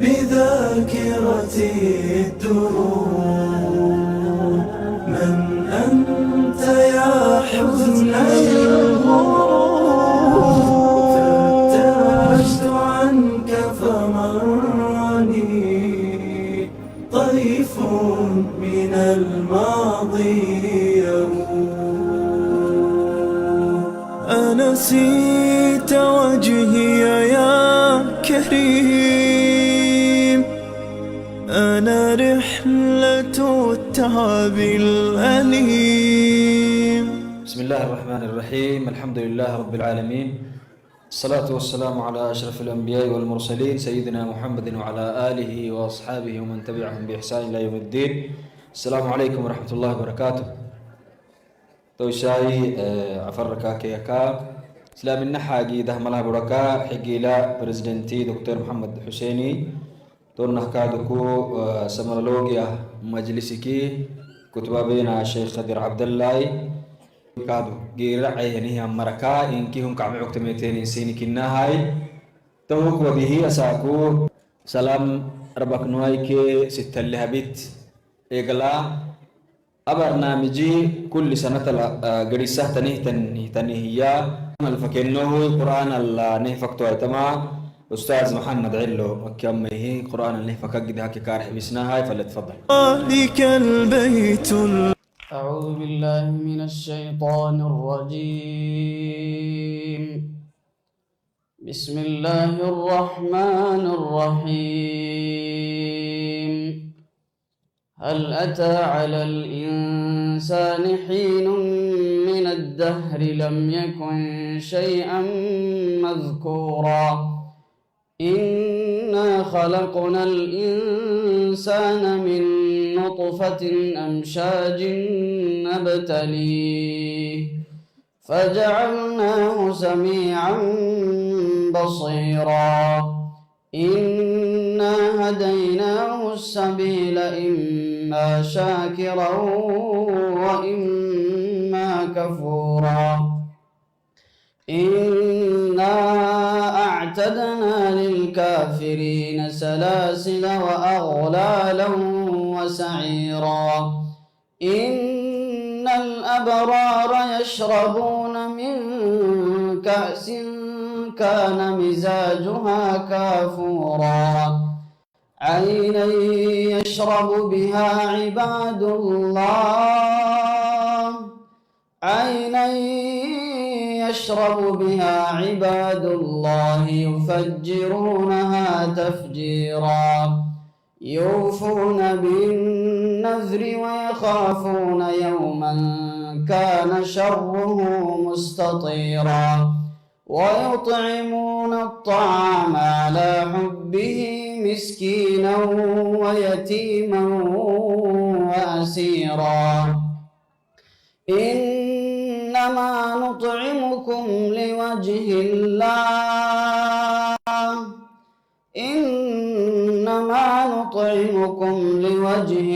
بذاكرتي الدروب. من أنت يا حزن الغروب؟ فتشت عنك فمرني طيف من الماضي يوم. أنسيت وجهي يا كريم؟ أنا رحلة التعب الأليم. بسم الله الرحمن الرحيم. الحمد لله رب العالمين، الصلاة والسلام على أشرف الأنبياء والمرسلين سيدنا محمد وعلى آله وأصحابه ومن تبعهم بإحسان إلى يوم الدين. السلام عليكم ورحمة الله وبركاته. توشاي عفركا كيكا إسلامنا حاجي ده ملها بركا حقيلا بريزيدنتي دكتور محمد حسيني تورنا كادوكو سمرلوجيا مجلسكي كتبا بينا الشيخ خضر عبد الله كادو غير عيني مركا إنكيهم كعم عكتمتين إنسيني كنا هاي توك وبه أساكو سلام ربك نوايك ست اللهبيت إغلا أبرنامجي كل سنة قريسة تنهيا الفكنه قرآن الله نهفكتو أيتما أستاذ محمد علو وكمه قرآن النهفك قد هكي كارح بسناها فلتفضل. ذلك البيت أعوذ بالله من الشيطان الرجيم. بسم الله الرحمن الرحيم. هل أتى على الإنسان حين من الدهر لم يكن شيئا مذكورا إنا خلقنا الإنسان من نطفة أمشاج نبتليه فجعلناه سميعا بصيرا إنا هديناه السبيل إما شاكرا وإما كفورا إنا أعتدنا للكافرين سلاسل وأغلالا وسعيرا إن الأبرار يشربون من كأس كان مزاجها كافورا عينا يشرب بها عباد الله يفجرونها تفجيرا يوفون بالنذر ويخافون يوما كان شره مستطيرا ويطعمون الطعام على حبه مسكينا ويتيما وأسيرا إنما نطعمكم لوجه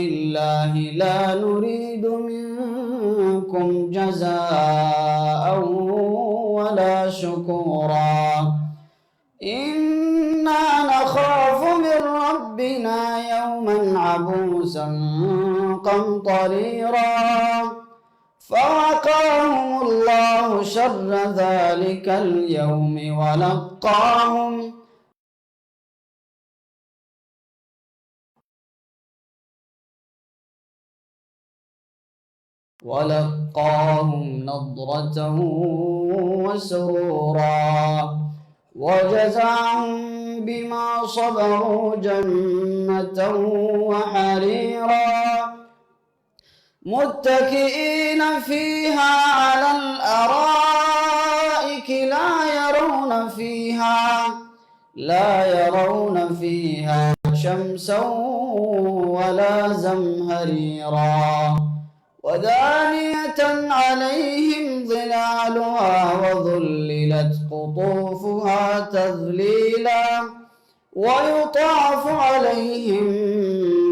الله لا نريد منكم جزاء ولا شكورا إنا نخاف من ربنا يوما عبوسا قمطريرا فوقاهم الله شر ذلك اليوم ولقاهم نضرة وسرورا وجزاهم بما صبروا جنة وحريرا متكئين فيها على الأرائك لا يرون فيها شمسا ولا زمهريرا ودانية عليهم ظلالها وذللت قطوفها تذليلا ويطاف عليهم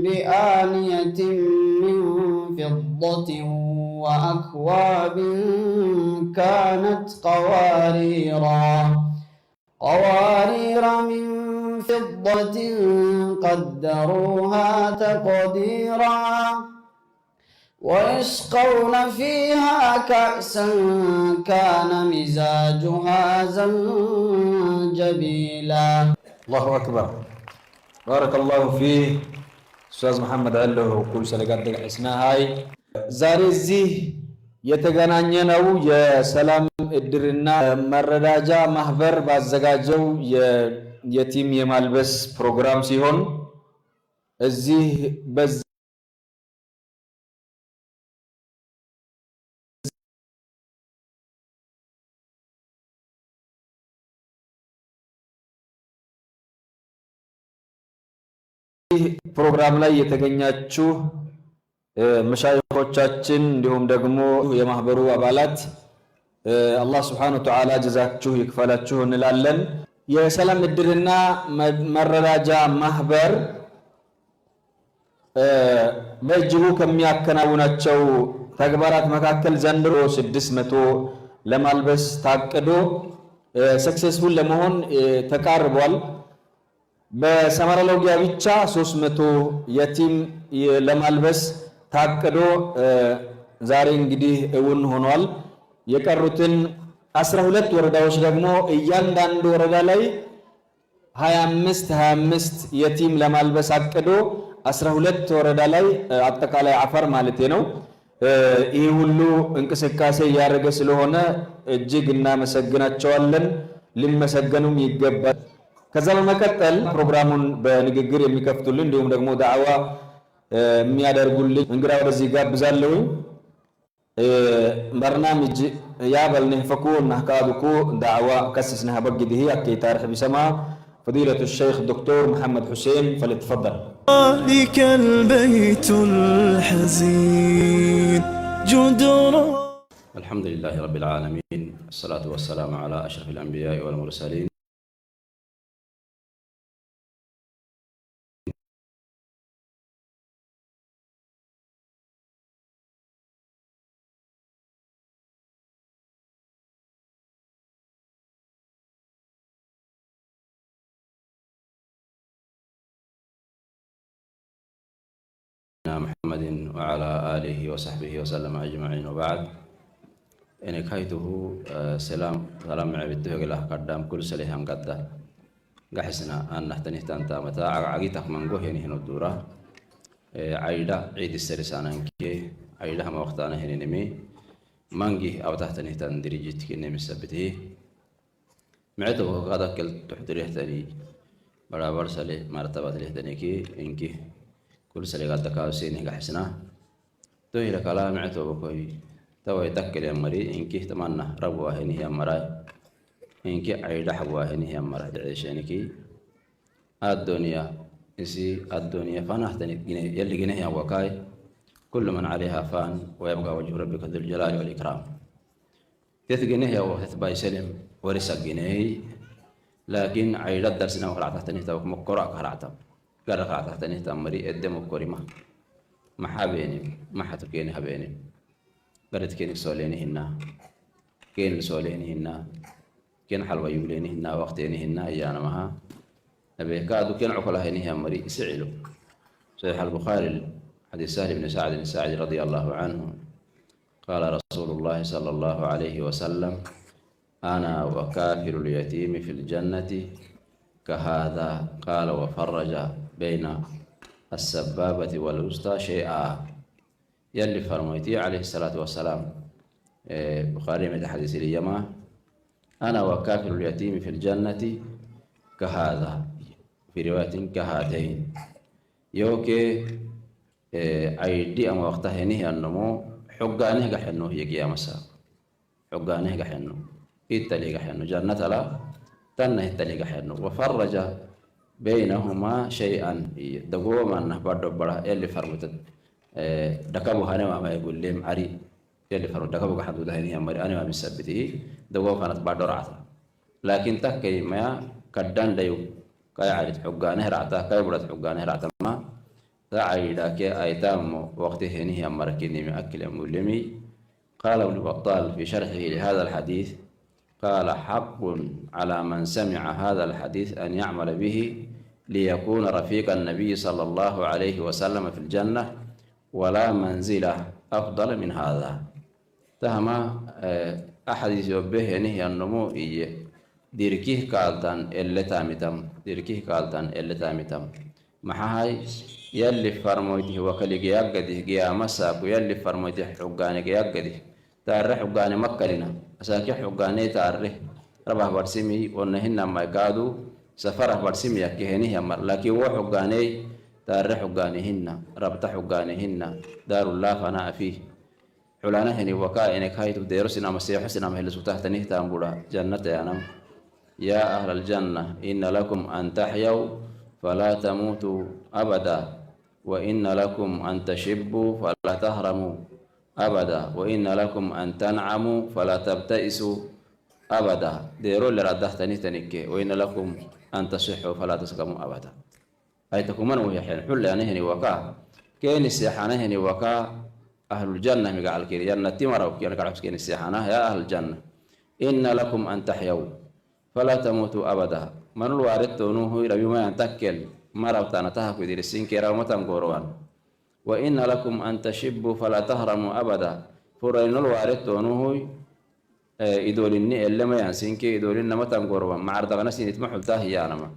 بآنية من فضة وأكواب كانت قوارير من فضة قدروها تقديرا ويسقون فيها كأسا كان مزاجها زنجبيلا. الله أكبر. بارك الله فيه أستاذ محمد علو كل سلقات دقى حسنا هاي زاري الزيه የተገናኘነው የሰላም እድርና መረዳጃ ማህበር ባዘጋጀው የቲም የማልበስ ፕሮግራም ሲሆን እዚህ በዚህ ፕሮግራም ላይ የተገኛችሁ መሻይኾቻችን እንዲሁም ደግሞ የማህበሩ አባላት አላህ Subhanahu Wa Ta'ala ጀዛችሁ ይክፈላችሁ እንላለን። የሰላም እድርና መረዳጃ ማህበር በእጅጉ ከሚያከናውናቸው ተግባራት መካከል ዘንድሮ 600 ለማልበስ ታቅዶ ሰክሰስፉል ለመሆን ተቃርቧል። በሰመራ ለውጊያ ብቻ 300 የቲም ለማልበስ ታቅዶ ዛሬ እንግዲህ እውን ሆኗል። የቀሩትን 12 ወረዳዎች ደግሞ እያንዳንዱ ወረዳ ላይ 25 የቲም ለማልበስ አቅዶ 12 ወረዳ ላይ አጠቃላይ አፈር ማለት ነው። ይህ ሁሉ እንቅስቃሴ ያደረገ ስለሆነ እጅግ እናመሰግናቸዋለን፣ ሊመሰገኑም ይገባል። ከዛ በመቀጠል ፕሮግራሙን በንግግር የሚከፍቱልን እንዲሁም ደግሞ ዳዕዋ የሚያደርጉልን እንግዳ ወደዚህ ጋብዛለሁ። برنامج يا بلنه فكون نحكادكو دعوة كسسنها بقده أكي تارح بسما فضيلة الشيخ الدكتور محمد حسين فليتفضل. ذلك البيت الحزين جدرا. الحمد لله رب العالمين، الصلاة والسلام على أشرف الأنبياء والمرسلين محمد وعلى آله وصحبه وسلم أجمعين. وبعد إن كايته سلام عبده الله قدام كل سليهم قدا قحسنا أن نحتني تانتا متى عقيتك من جوه يعني هنا الدورة عيدا عيد السرسانة كي عيدا ما وقتنا هنا نمي مانجي أو تحتني تندريجت كني مسبته معته هذا كل تحضره تاني برابر سلي مرتبة له تاني كي إنكي كل سليقات تكاوسيني قحسنا تو إلى كلام عتو بكوي تو يتكل يا مري إنكي تمنى ربوا هني يا مراي إنكي عيد حبوا هني يا مراي تعيشينكي الدنيا إسي الدنيا فنحتني يلي جنيه يا وكاي كل من عليها فان ويبقى وجه ربك ذو الجلال والإكرام تثجنيه يا وثباي سلم ورسق جنيه لكن عيد درسنا وقرأت تحتني توك مقرأ قرأتم قال قرأت تحتني تمري الدم كريمة ما حابيني ما حتركيني حبيني قرأت كيني سوليني هنا كين سوليني هنا كين حلوة يوليني هنا وقتيني هنا أيانا مها نبي كادو كين عقلها هني مري سعلو صحيح البخاري حديث سهل بن سعد الساعدي رضي الله عنه قال رسول الله صلى الله عليه وسلم أنا وكافر اليتيم في الجنة كهذا قال وفرج بين السبابة والوسطى شيئا يلي فرميتي عليه الصلاة والسلام بخاري من حديث اليما أنا وكافر اليتيم في الجنة كهذا في رواية كهاتين يوكي عيدي أما وقتها نهي النمو حقانه قحنو هي قيامسا حقانه قحنو إتلي قحنو جنة لا تنه إتلي قحنو وفرج بينهما شيئا دقوة ما أنه بردو برا يلي فرمتت دكابو هانما ما يقول لهم عري يلي فرمت دكابو قحدو دهني أمري أنا ما مسبته دقوة كانت بردو رعتا لكن تكي ما كدان ديو كاي عريت حقانه رعتا كاي برد حقانه رعتا ما دعي لك أيتام وقته نهي أمركني من أكل أمولمي. قال ابن بطال في شرحه لهذا الحديث قال حق على من سمع هذا الحديث أن يعمل به ليكون رفيق النبي صلى الله عليه وسلم في الجنة ولا منزلة أفضل من هذا. تهما أحاديث يوبه يعني النمو ديركيه كالتان اللي تامتم ديركيه كالتان اللي تامتم محاي يلي فرمويته وكلي جياقده جيا مساك يلي فرمويته حقاني جياقده تاريخ حقاني مكرنا أساكي حقاني تاريخ ربح برسمي ونهن ما يقادو سفره برسمي يكيهنه يمر لكن هو حقاني تاريخ حقانيهن ربط حقانيهن دار الله فناء فيه حلانا هني وكا إنك هاي تدرسنا مسيح حسنا مهل سوتاه تنيه تامبولا جنة يانم يا أهل الجنة إن لكم أن تحيوا فلا تموتوا أبدا وإن لكم أن تشبوا فلا تهرموا أبدا وإن لكم أن تنعموا فلا تبتئسوا أبدا ديرو لرده تنيه تنيكي وإن لكم أن تصحوا فلا تسقموا أبدا أي تكمن وهي حين حل يعني هني وكا كين السيحانة هني وكا أهل الجنة مقال كير جنة تمروا كير كعبس كين السيحانة يا أهل الجنة إن لكم أن تحيوا فلا تموتوا أبدا من الوارد تونوه ربي ما ينتكل مروا تانتها كدير السين كيرا ومتم قروان وإن لكم أن تشبوا فلا تهرموا أبدا فرين الوارد تونوه إدولني اللي ما ينسينكي إدولنا متم قروان مع عرضنا سينت محلتاه يانما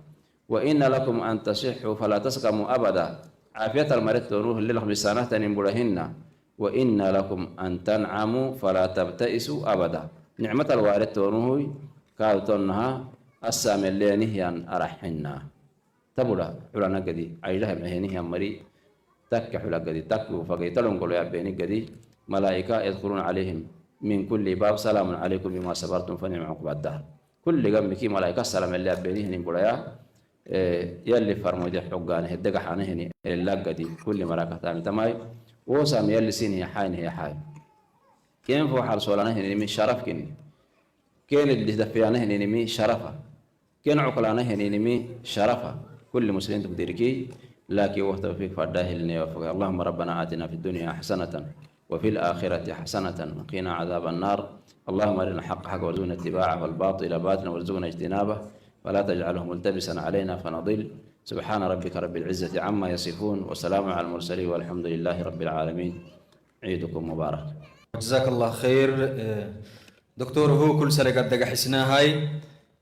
وإن لكم أن تصحوا فلا تسقموا أبدا عافية المريض تونوه اللي لهم بسانة تنبولهن وإن لكم أن تنعموا فلا تبتئسوا أبدا نعمة الوارد تونوه قالوا تونها السام اللي نهيان أرحنا تبولا حلانا قدي عيلها مهنيها مري تك حلا قدي تكو فقيتلهم قولوا يا بيني قدي ملائكة يدخلون عليهم من كل باب سلام عليكم بما صبرتم فنعم عقبى الدهر كل قمكي ملائكة السلام اللي بيني نقولوا يلي فرمو دي حقانه الدقح عنه اللي قدي كل ملائكة تامي تماي وسام يلي سين هي حاين هي حاين كيف فو حال سولانه من شرف كني كين اللي دفيانه نمي شرفه كين عقلانه نمي شرفه كل مسلم تقدركي لكن وقت توفيق فرداه اللي يوفق اللهم ربنا آتنا في الدنيا حسنة وفي الآخرة حسنة وقنا عذاب النار اللهم أرنا الحق حق وارزقنا اتباعه والباطل باطلا وارزقنا اجتنابه ولا تجعله ملتبسا علينا فنضل سبحان ربك رب العزة عما يصفون وسلام على المرسلين والحمد لله رب العالمين عيدكم مبارك جزاك الله خير دكتور هو كل سنة قد حسنا هاي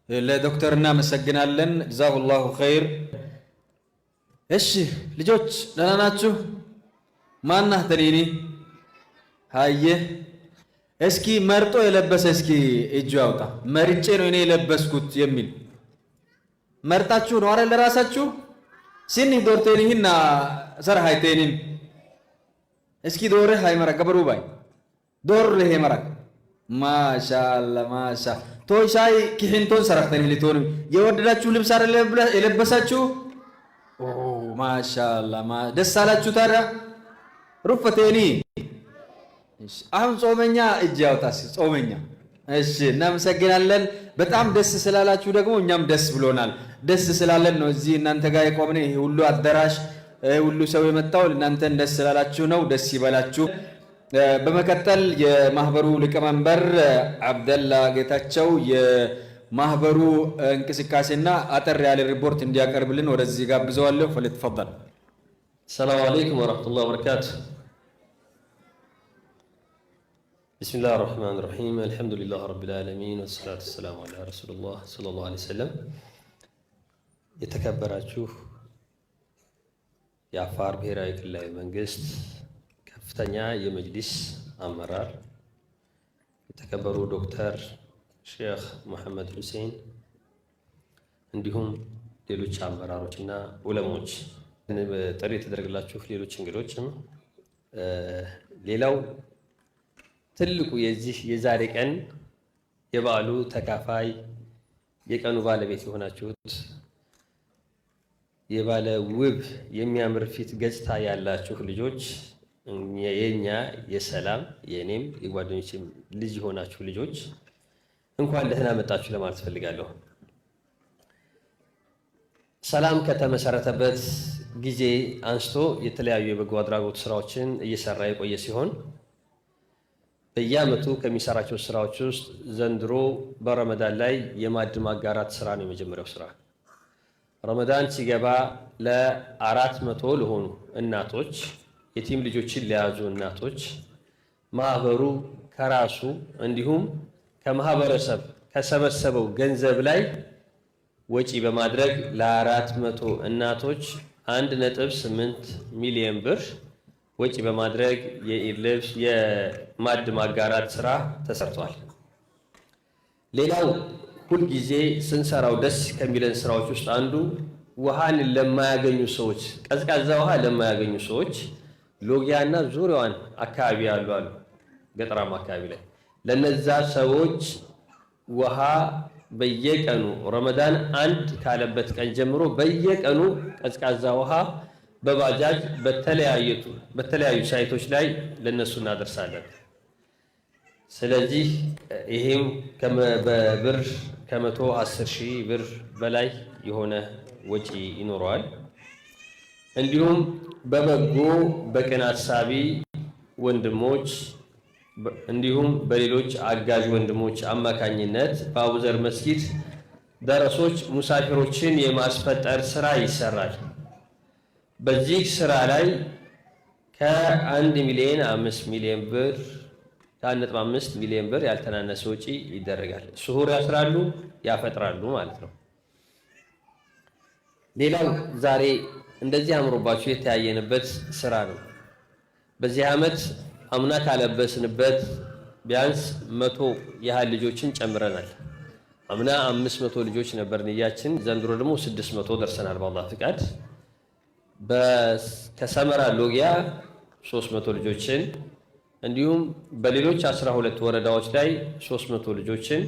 لدكتورنا مسجنا لن جزاه الله خير ايش لجوج لنا ناتشو ما نهتريني هاي اسكي مرتو يلبس اسكي اجاوتا مريتشي ነው እኔ የለበስኩት የሚል መርጣችሁ ነው አይደል ለራሳችሁ ሲኒ ዶርቴኒና ሰርሃይቴኒን እስኪ ዶር ሃይ መራ ገበሩ ባይ ዶር ለሄ መራ ማሻአላ ማሻ ቶሻይ ኪህንቶን ሰራክተኒ ሊቶን የወደዳችሁ ልብስ አይደል የለበሳችሁ ኦ ማሻአላ ማ ደስ አላችሁ ታዲያ ሩፈቴኒ አሁን ጾመኛ እጅ ያውጣስ ጾመኛ እሺ እናመሰግናለን በጣም ደስ ስላላችሁ ደግሞ እኛም ደስ ብሎናል ደስ ስላለን ነው እዚህ እናንተ ጋር የቆምነው ይሄ ሁሉ አዳራሽ ሁሉ ሰው የመጣው እናንተን ደስ ስላላችሁ ነው ደስ ይበላችሁ በመከተል የማህበሩ ሊቀመንበር አብደላ ጌታቸው የማህበሩ እንቅስቃሴና አጠር ያለ ሪፖርት እንዲያቀርብልን ወደዚህ ጋብዘዋለሁ ፈለተፈضل السلام عليكم ورحمة الله وبركاته بسم الله الرحمن الرحيم الحمد لله رب العالمين والصلاة والسلام على رسول الله صلى الله عليه وسلم يتكبراتشو የአፋር ብሔራዊ ክልላዊ መንግስት ከፍተኛ የመጅሊስ አመራር የተከበሩ ዶክተር ሼክ መሐመድ ሁሴን እንዲሁም ሌሎች አመራሮችና ዑለሞች ጥሪ የተደረገላችሁ ሌሎች እንግዶችም ሌላው ትልቁ የዛሬ ቀን የበዓሉ ተካፋይ የቀኑ ባለቤት የሆናችሁት የባለ ውብ የሚያምር ፊት ገጽታ ያላችሁ ልጆች የኛ የሰላም የኔም የጓደኞቼም ልጅ ሆናችሁ ልጆች እንኳን ደህና መጣችሁ ለማለት ፈልጋለሁ። ሰላም ከተመሰረተበት ጊዜ አንስቶ የተለያዩ የበጎ አድራጎት ስራዎችን እየሰራ የቆየ ሲሆን በየዓመቱ ከሚሰራቸው ስራዎች ውስጥ ዘንድሮ በረመዳን ላይ የማዕድ ማጋራት ስራ ነው የመጀመሪያው ስራ። ረመዳን ሲገባ ለ400 ለሆኑ እናቶች የቲም ልጆችን ለያዙ እናቶች ማህበሩ ከራሱ እንዲሁም ከማህበረሰብ ከሰበሰበው ገንዘብ ላይ ወጪ በማድረግ ለ400 እናቶች 1.8 ሚሊዮን ብር ወጪ በማድረግ የኢድ ልብስ የማድ ማጋራት ስራ ተሰርቷል። ሌላው ሁልጊዜ ስንሰራው ደስ ከሚለን ስራዎች ውስጥ አንዱ ውሃን ለማያገኙ ሰዎች ቀዝቃዛ ውሃ ለማያገኙ ሰዎች ሎጊያና ዙሪያዋን አካባቢ ያሉ ገጠራማ አካባቢ ላይ ለነዛ ሰዎች ውሃ በየቀኑ ረመዳን አንድ ካለበት ቀን ጀምሮ በየቀኑ ቀዝቃዛ ውሃ በባጃጅ በተለያዩ ሳይቶች ላይ ለነሱ እናደርሳለን። ስለዚህ ይሄም በብር ከ110,000 ብር በላይ የሆነ ወጪ ይኖረዋል። እንዲሁም በበጎ በቅን አሳቢ ወንድሞች እንዲሁም በሌሎች አጋዥ ወንድሞች አማካኝነት በአቡዘር መስጊድ ደረሶች ሙሳፊሮችን የማስፈጠር ስራ ይሰራል። በዚህ ስራ ላይ ከ1 ሚሊዮን 5 ሚሊዮን ብር ከ1.5 ሚሊዮን ብር ያልተናነሰ ወጪ ይደረጋል። ስሁር ያስራሉ፣ ያፈጥራሉ ማለት ነው። ሌላው ዛሬ እንደዚህ አምሮባችሁ የተያየንበት ስራ ነው። በዚህ ዓመት አምና ካለበስንበት ቢያንስ 100 ያህል ልጆችን ጨምረናል። አምና 500 ልጆች ነበር ንያችን፣ ዘንድሮ ደግሞ 600 ደርሰናል በአላህ ፍቃድ። ከሰመራ ሎጊያ 300 ልጆችን እንዲሁም በሌሎች 12 ወረዳዎች ላይ 300 ልጆችን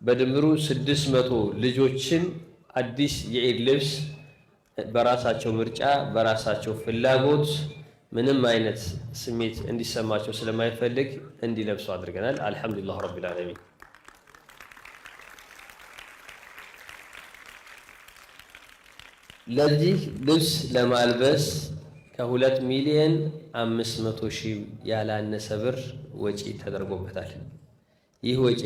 በድምሩ 600 ልጆችን አዲስ የኢድ ልብስ በራሳቸው ምርጫ በራሳቸው ፍላጎት ምንም አይነት ስሜት እንዲሰማቸው ስለማይፈልግ እንዲለብሱ አድርገናል። አልሐምዱሊላህ ረቢል ዓለሚን። ለዚህ ልብስ ለማልበስ ከ2 ሚሊዮን 500 ሺህ ያላነሰ ብር ወጪ ተደርጎበታል። ይህ ወጪ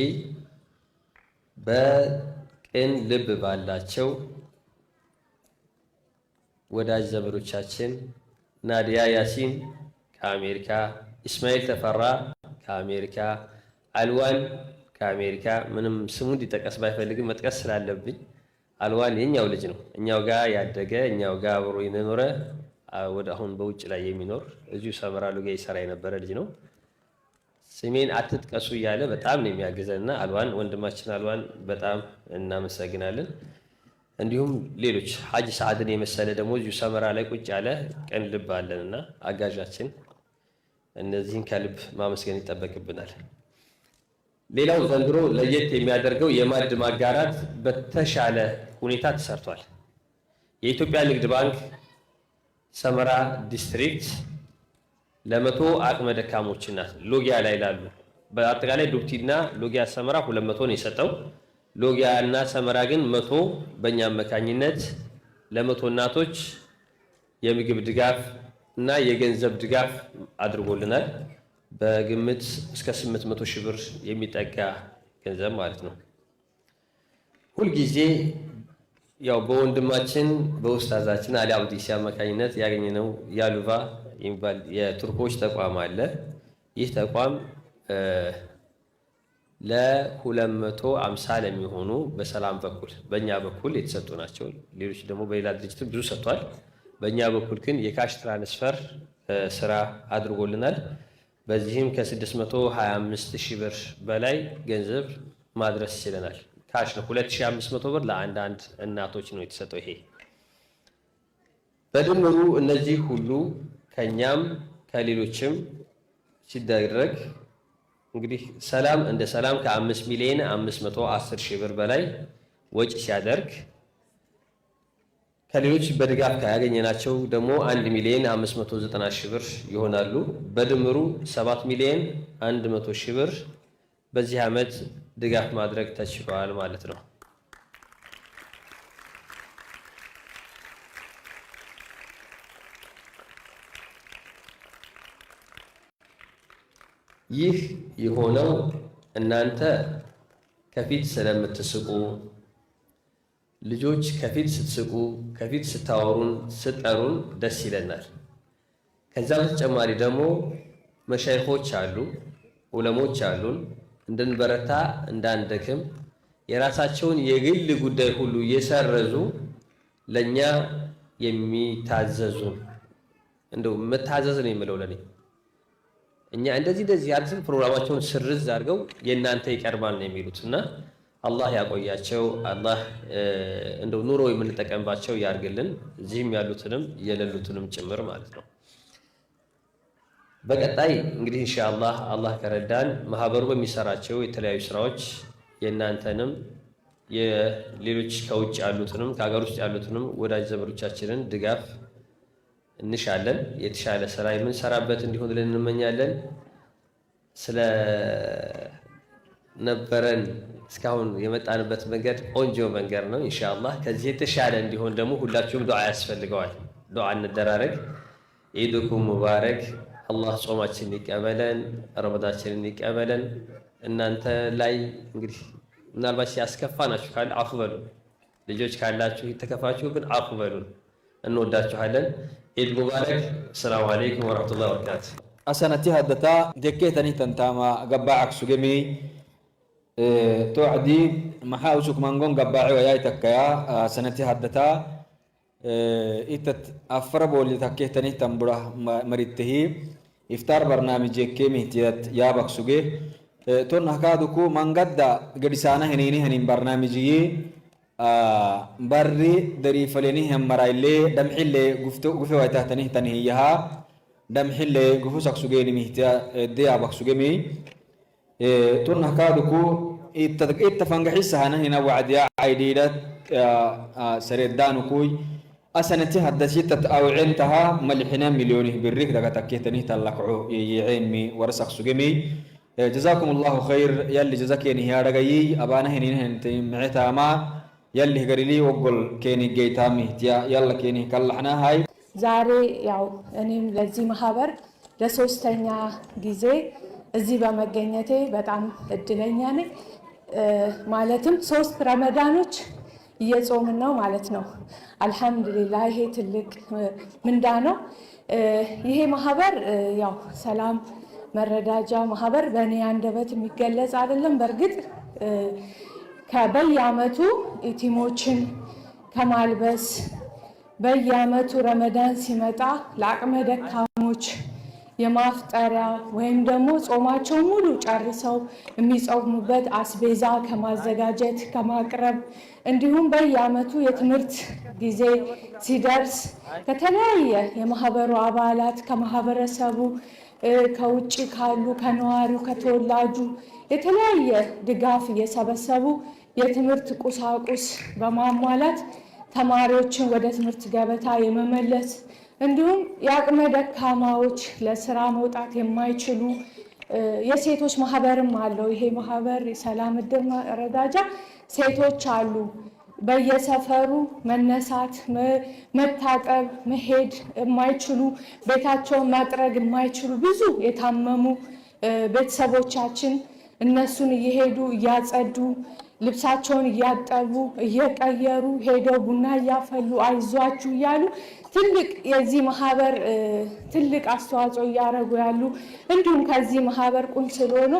በቅን ልብ ባላቸው ወዳጅ ዘመዶቻችን ናዲያ ያሲን ከአሜሪካ፣ ኢስማኤል ተፈራ ከአሜሪካ፣ አልዋን ከአሜሪካ ምንም ስሙ እንዲጠቀስ ባይፈልግም መጥቀስ ስላለብኝ አልዋን የኛው ልጅ ነው። እኛው ጋር ያደገ እኛው ጋር አብሮ የኖረ ወደ አሁን በውጭ ላይ የሚኖር እዚሁ ሰመራ ሎጊያ ይሰራ የነበረ ልጅ ነው። ስሜን አትጥቀሱ እያለ በጣም ነው የሚያግዘንና አልዋን ወንድማችን አልዋን በጣም እናመሰግናለን። እንዲሁም ሌሎች ሐጂ ሰዓድን የመሰለ ደግሞ እዚሁ ሰመራ ላይ ቁጭ ያለ ቀን ልብ አለንና አጋዣችን፣ እነዚህን ከልብ ማመስገን ይጠበቅብናል። ሌላው ዘንድሮ ለየት የሚያደርገው የማዕድ ማጋራት በተሻለ ሁኔታ ተሰርቷል። የኢትዮጵያ ንግድ ባንክ ሰመራ ዲስትሪክት ለ100 አቅመ ደካሞችና ሎጊያ ላይ ላሉ በአጠቃላይ ዱብቲና ሎጊያ ሰመራ 200 ነው የሰጠው። ሎጊያ እና ሰመራ ግን 100 በእኛ አማካኝነት ለ100 እናቶች የምግብ ድጋፍ እና የገንዘብ ድጋፍ አድርጎልናል። በግምት እስከ 800 ሺህ ብር የሚጠጋ ገንዘብ ማለት ነው። ሁልጊዜ ያው በወንድማችን በኡስታዛችን አሊ አብዲሲ አማካኝነት ያገኘነው ያሉቫ የሚባል የቱርኮች ተቋም አለ። ይህ ተቋም ለ250 ለሚሆኑ በሰላም በኩል በእኛ በኩል የተሰጡ ናቸው። ሌሎች ደግሞ በሌላ ድርጅት ብዙ ሰጥቷል። በእኛ በኩል ግን የካሽ ትራንስፈር ስራ አድርጎልናል። በዚህም ከ625 ሺህ ብር በላይ ገንዘብ ማድረስ ይችለናል። ካሽ ነው 2500 ብር ለአንዳንድ እናቶች ነው የተሰጠው። ይሄ በድምሩ እነዚህ ሁሉ ከኛም ከሌሎችም ሲደረግ እንግዲህ ሰላም እንደ ሰላም ከ5 ሚሊዮን 510 ሺህ ብር በላይ ወጪ ሲያደርግ ከሌሎች በድጋፍ ያገኘናቸው ደግሞ 1 ሚሊዮን 590 ሺህ ብር ይሆናሉ። በድምሩ 7 ሚሊዮን 100 ሺህ ብር በዚህ ዓመት ድጋፍ ማድረግ ተችሏል ማለት ነው። ይህ የሆነው እናንተ ከፊት ስለምትስቁ ልጆች ከፊት ስትስቁ ከፊት ስታወሩን ስጠሩን ደስ ይለናል። ከዛ በተጨማሪ ደግሞ መሻይኾች አሉ፣ ዑለሞች አሉን እንድንበረታ እንዳንደክም የራሳቸውን የግል ጉዳይ ሁሉ እየሰረዙ ለኛ የሚታዘዙን እንደው መታዘዝ ነው የምለው ለኔ እኛ እንደዚህ አድርገን ፕሮግራማቸውን ስርዝ አድርገው የእናንተ ይቀርባል ነው የሚሉትና አላህ ያቆያቸው። አላህ እንደው ኑሮ የምንጠቀምባቸው ያርግልን፣ እዚህም ያሉትንም የሌሉትንም ጭምር ማለት ነው። በቀጣይ እንግዲህ ኢንሻአላህ አላህ ከረዳን ማህበሩ በሚሰራቸው የተለያዩ ስራዎች የእናንተንም የሌሎች ከውጭ ያሉትንም ከሀገር ውስጥ ያሉትንም ወዳጅ ዘመዶቻችንን ድጋፍ እንሻለን። የተሻለ ስራ የምንሰራበት እንዲሆን እንመኛለን። ስለ ነበረን እስካሁን የመጣንበት መንገድ ቆንጆ መንገድ ነው። ኢንሻአላህ ከዚህ የተሻለ እንዲሆን ደግሞ ሁላችሁም ዱዓ ያስፈልገዋል። ዱዓ እንደራረግ። ኢድኩም ሙባረክ። አላህ ጾማችንን ይቀበለን፣ ረመዳናችንን ይቀበለን። እናንተ ላይ እንግዲህ ምናልባት ያስከፋናችሁ ካለ አፉ በሉን። ልጆች ካላችሁ የተከፋችሁ ግን አፉ በሉን። እንወዳችኋለን። ኢድ ሙባረክ። ሰላም አለይኩም ወራህመቱላሂ ወበረካቱ። أسنتي هدتا دكيتني تنتاما قباعك سجمي توعدي محاوشك منقون قباعي وياي تكيا سنتي هدتا إتت أفربو اللي تكيتني تنبره مريته إفتار برنامج كيمي تيات يابك سجي تون هكادوكو من قد قدسانه هنيني هنين برنامجي بري دري فليني هم مرايلي دمحي اللي قفو ويتهتني تنهيها دمحلي قفوسك سجيني مهتيا ديابك سجيمي تون هكادوكو إتفنجحيسها هنا وعديا عيديدات سريدانوكوي أسنتي هدسيت أوعينتها ملحنا مليونه بالريك دقا تكيتني تلقعو يعين مي ورسك سجيمي جزاكم الله خير يلي جزاك يعني هي رجعي أبانا هنين هنتي معتها ما يلي قريلي وقول كيني جيتها مهتيا يلا كيني كلحنا هاي ዛሬ ያው እኔም ለዚህ ማህበር ለሶስተኛ ጊዜ እዚህ በመገኘቴ በጣም እድለኛ ነኝ። ማለትም 3 ረመዳኖች እየጾምን ነው ማለት ነው። አልহামዱሊላህ ይሄ ትልቅ ምንዳ ነው። ይሄ ማህበር ያው ሰላም መረዳጃ ማህበር በእኔ አንደበት የሚገለጽ አይደለም። በእርግጥ ከበየዓመቱ ኢቲሞችን ከማልበስ በየዓመቱ ረመዳን ሲመጣ ለአቅመ ደካሞች የማፍጠሪያ ወይም ደግሞ ጾማቸው ሙሉ ጨርሰው የሚጾሙበት አስቤዛ ከማዘጋጀት ከማቅረብ እንዲሁም በየዓመቱ የትምህርት ጊዜ ሲደርስ ከተለያየ የማህበሩ አባላት ከማህበረሰቡ ከውጭ ካሉ ከነዋሪው ከተወላጁ የተለያየ ድጋፍ እየሰበሰቡ የትምህርት ቁሳቁስ በማሟላት ተማሪዎችን ወደ ትምህርት ገበታ የመመለስ እንዲሁም የአቅመ ደካማዎች ለስራ መውጣት የማይችሉ የሴቶች ማህበርም አለው። ይሄ ማህበር የሰላም እድር መረዳጃ ሴቶች አሉ። በየሰፈሩ መነሳት፣ መታጠብ፣ መሄድ የማይችሉ ቤታቸውን መጥረግ የማይችሉ ብዙ የታመሙ ቤተሰቦቻችን እነሱን እየሄዱ እያጸዱ ልብሳቸውን እያጠቡ እየቀየሩ ሄደው ቡና እያፈሉ አይዟችሁ እያሉ ትልቅ የዚህ ማህበር ትልቅ አስተዋጽኦ እያደረጉ ያሉ እንዲሁም ከዚህ ማህበር ቁንስል ሆኖ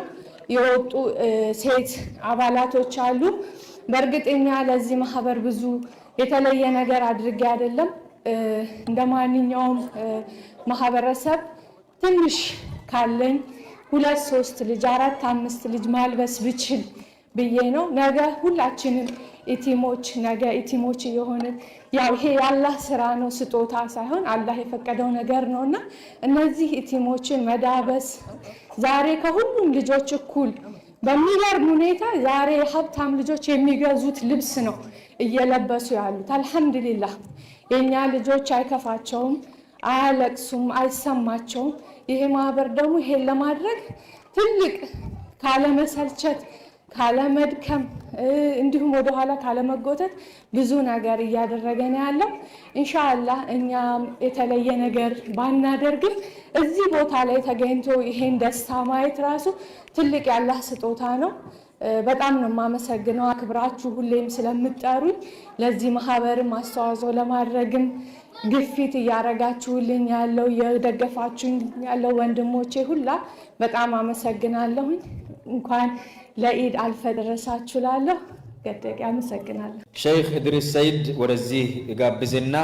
የወጡ ሴት አባላቶች አሉ። በእርግጠኛ ለዚህ ማህበር ብዙ የተለየ ነገር አድርጌ አይደለም። እንደማንኛውም ማህበረሰብ ትንሽ ካለኝ 2 3 ልጅ 4 5 ልጅ ማልበስ ብችል ብዬ ነው። ነገ ሁላችንም ኢቲሞች የሆንን ያው ይሄ የአላህ ስራ ነው፣ ስጦታ ሳይሆን አላህ የፈቀደው ነገር ነውና እነዚህ ኢቲሞችን መዳበስ ዛሬ ከሁሉም ልጆች እኩል በሚገርም ሁኔታ ዛሬ ሀብታም ልጆች የሚገዙት ልብስ ነው እየለበሱ ያሉት። አልহামዱሊላህ የኛ ልጆች አይከፋቸውም፣ አያለቅሱም፣ አይሰማቸውም። ይሄ ማህበር ደግሞ ይሄን ለማድረግ ትልቅ ካለመሰልቸት ካለመድከም እንዲሁም ወደ ኋላ ካለመጎተት ብዙ ነገር እያደረገ ነው ያለው። ኢንሻአላህ እኛም የተለየ ነገር ባናደርግም እዚህ ቦታ ላይ ተገኝቶ ይሄን ደስታ ማየት ራሱ ትልቅ ያላህ ስጦታ ነው። በጣም ነው የማመሰግነው አክብራችሁ ሁሌም ስለምትጠሩኝ። ለዚህ ማህበርም አስተዋጽኦ ለማድረግም ግፊት እያረጋችሁልኝ ያለው የደገፋችሁኝ ያለው ወንድሞቼ ሁላ በጣም አመሰግናለሁ። እንኳን ለኢድ አልፈደረሳችሁ ላለሁ ገደቅ አመሰግናለሁ። ሼክ ኢድሪስ ሰይድ ወደዚህ ጋብዝና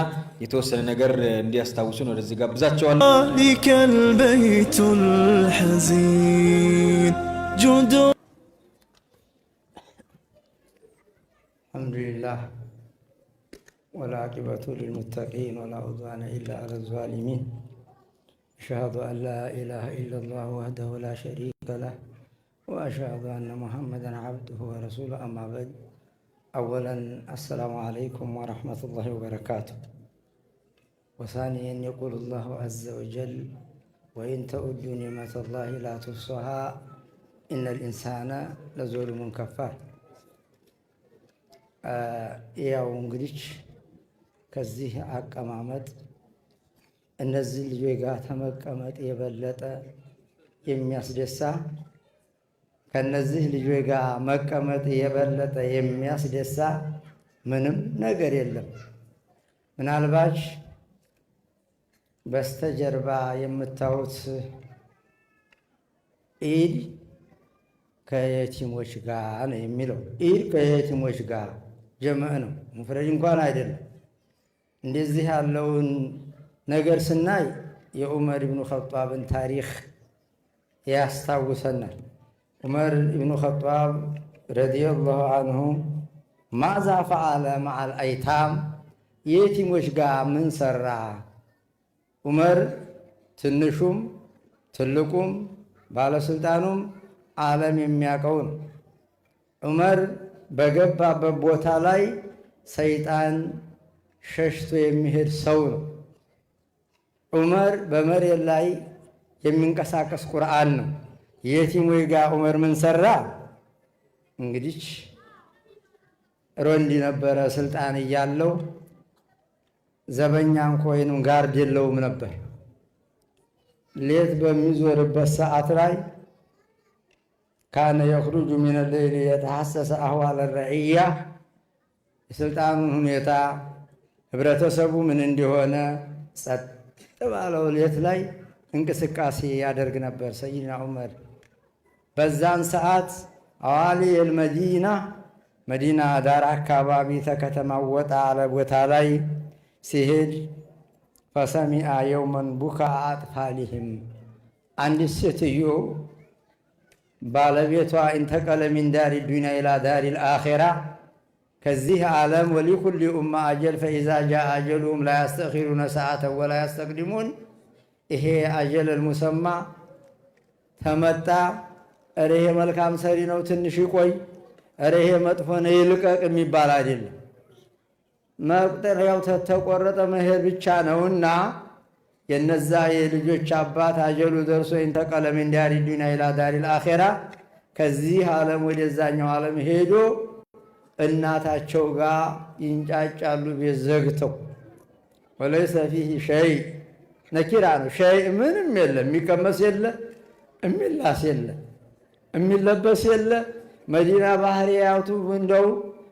የተወሰነ ነገር እንዲያስታውሱን ወደዚህ ጋብዛቸዋለሁ። ذلك البيت الحزين جند. الحمد لله والعاقبة للمتقين ولا عدوان إلا على الظالمين. أشهد أن لا إله إلا الله وحده لا شريك له وأشهد أن محمدا عبده ورسوله. أما بعد، أولا السلام عليكم ورحمة الله وبركاته. وثانيا يقول الله عز وجل: وإن تعدوا نعمة الله لا تحصوها إن الإنسان لظلوم كفار. ያው እንግዲህ ከዚህ አቀማመጥ እነዚህ ልጆች ጋር ተመቀመጥ የበለጠ የሚያስደሳ ከነዚህ ልጆች ጋር መቀመጥ የበለጠ የሚያስደሳ ምንም ነገር የለም። ምናልባት በስተጀርባ የምታዩት ኢድ ከየቲሞች ጋር ነው የሚለው። ኢድ ከየቲሞች ጋር ጀመዕ ነው፣ ሙፍረድ እንኳን አይደለም። እንደዚህ ያለውን ነገር ስናይ የዑመር ኢብኑ ኸጧብን ታሪክ ያስታውሰናል። ዑመር ኢብኑ ኸጧብ ረዲየላሁ አንሁ ማዛ ፈዓለ መዐል አይታም፣ የቲሞች ጋር ምን ሰራ? ዑመር ትንሹም ትልቁም ባለስልጣኑም ዓለም የሚያውቀው ነው። ዑመር በገባበት ቦታ ላይ ሰይጣን ሸሽቶ የሚሄድ ሰው ነው። ዑመር በመሬት ላይ የሚንቀሳቀስ ቁርአን ነው። የቲሞች ጋር ዑመር ምን ሰራ? እንግዲህ ሮንዲ ነበረ ስልጣን እያለው፣ ዘበኛ እንኳ ወይንም ጋርድ የለውም ነበር። ሌት በሚዞርበት ሰዓት ላይ ካነ የኽሩጁ ሚነ ሌይሊ የተሐሰሰ አህዋለ ረዕያ፣ የስልጣኑን ሁኔታ ህብረተሰቡ ምን እንደሆነ ጸጥ ባለው ሌት ላይ እንቅስቃሴ ያደርግ ነበር ሰይድና ዑመር። በዛን ሰዓት አዋሊ የልመዲና መዲና ዳር አካባቢ ተከተማ ወጣ አለ ቦታ ላይ ሲሄድ ፈሰሚአ የውመን ቡካ አጥፋሊህም፣ አንዲት ሴትዮ ባለቤቷ እንተቀለ ሚን ዳሪ ዱንያ ኢላ ዳሪ ልአኼራ፣ ከዚህ ዓለም ወሊኩሊ ኡማ አጀል ፈኢዛ ጃ አጀሉሁም ላ ያስተእኺሩነ ሰዓተን ወላ ያስተቅድሙን። ይሄ አጀለል ሙሰማ ተመጣ፣ እረ ይሄ መልካም ሰሪ ነው ትንሽ ይቆይ፣ እረ ይሄ መጥፎ ነው ይልቀቅ የሚባል አይደለም። መቁጠሪያው ተቆረጠ መሄድ ብቻ ነውና የነዛ የልጆች አባት አጀሉ ደርሶ እንተቀለ ሚን ዳሪ ዱንያ ኢላ ዳሪ ልአኼራ፣ ከዚህ ዓለም ወደዛኛው ዓለም ሄዶ እናታቸው ጋር ይንጫጫሉ ቤት ዘግተው። ወለይሰ ፊህ ሸይ ነኪራ ነው። ሸይ ምንም የለ፣ የሚቀመስ የለ፣ የሚላስ የለ፣ የሚለበስ የለ። መዲና ባህሪያቱ እንደው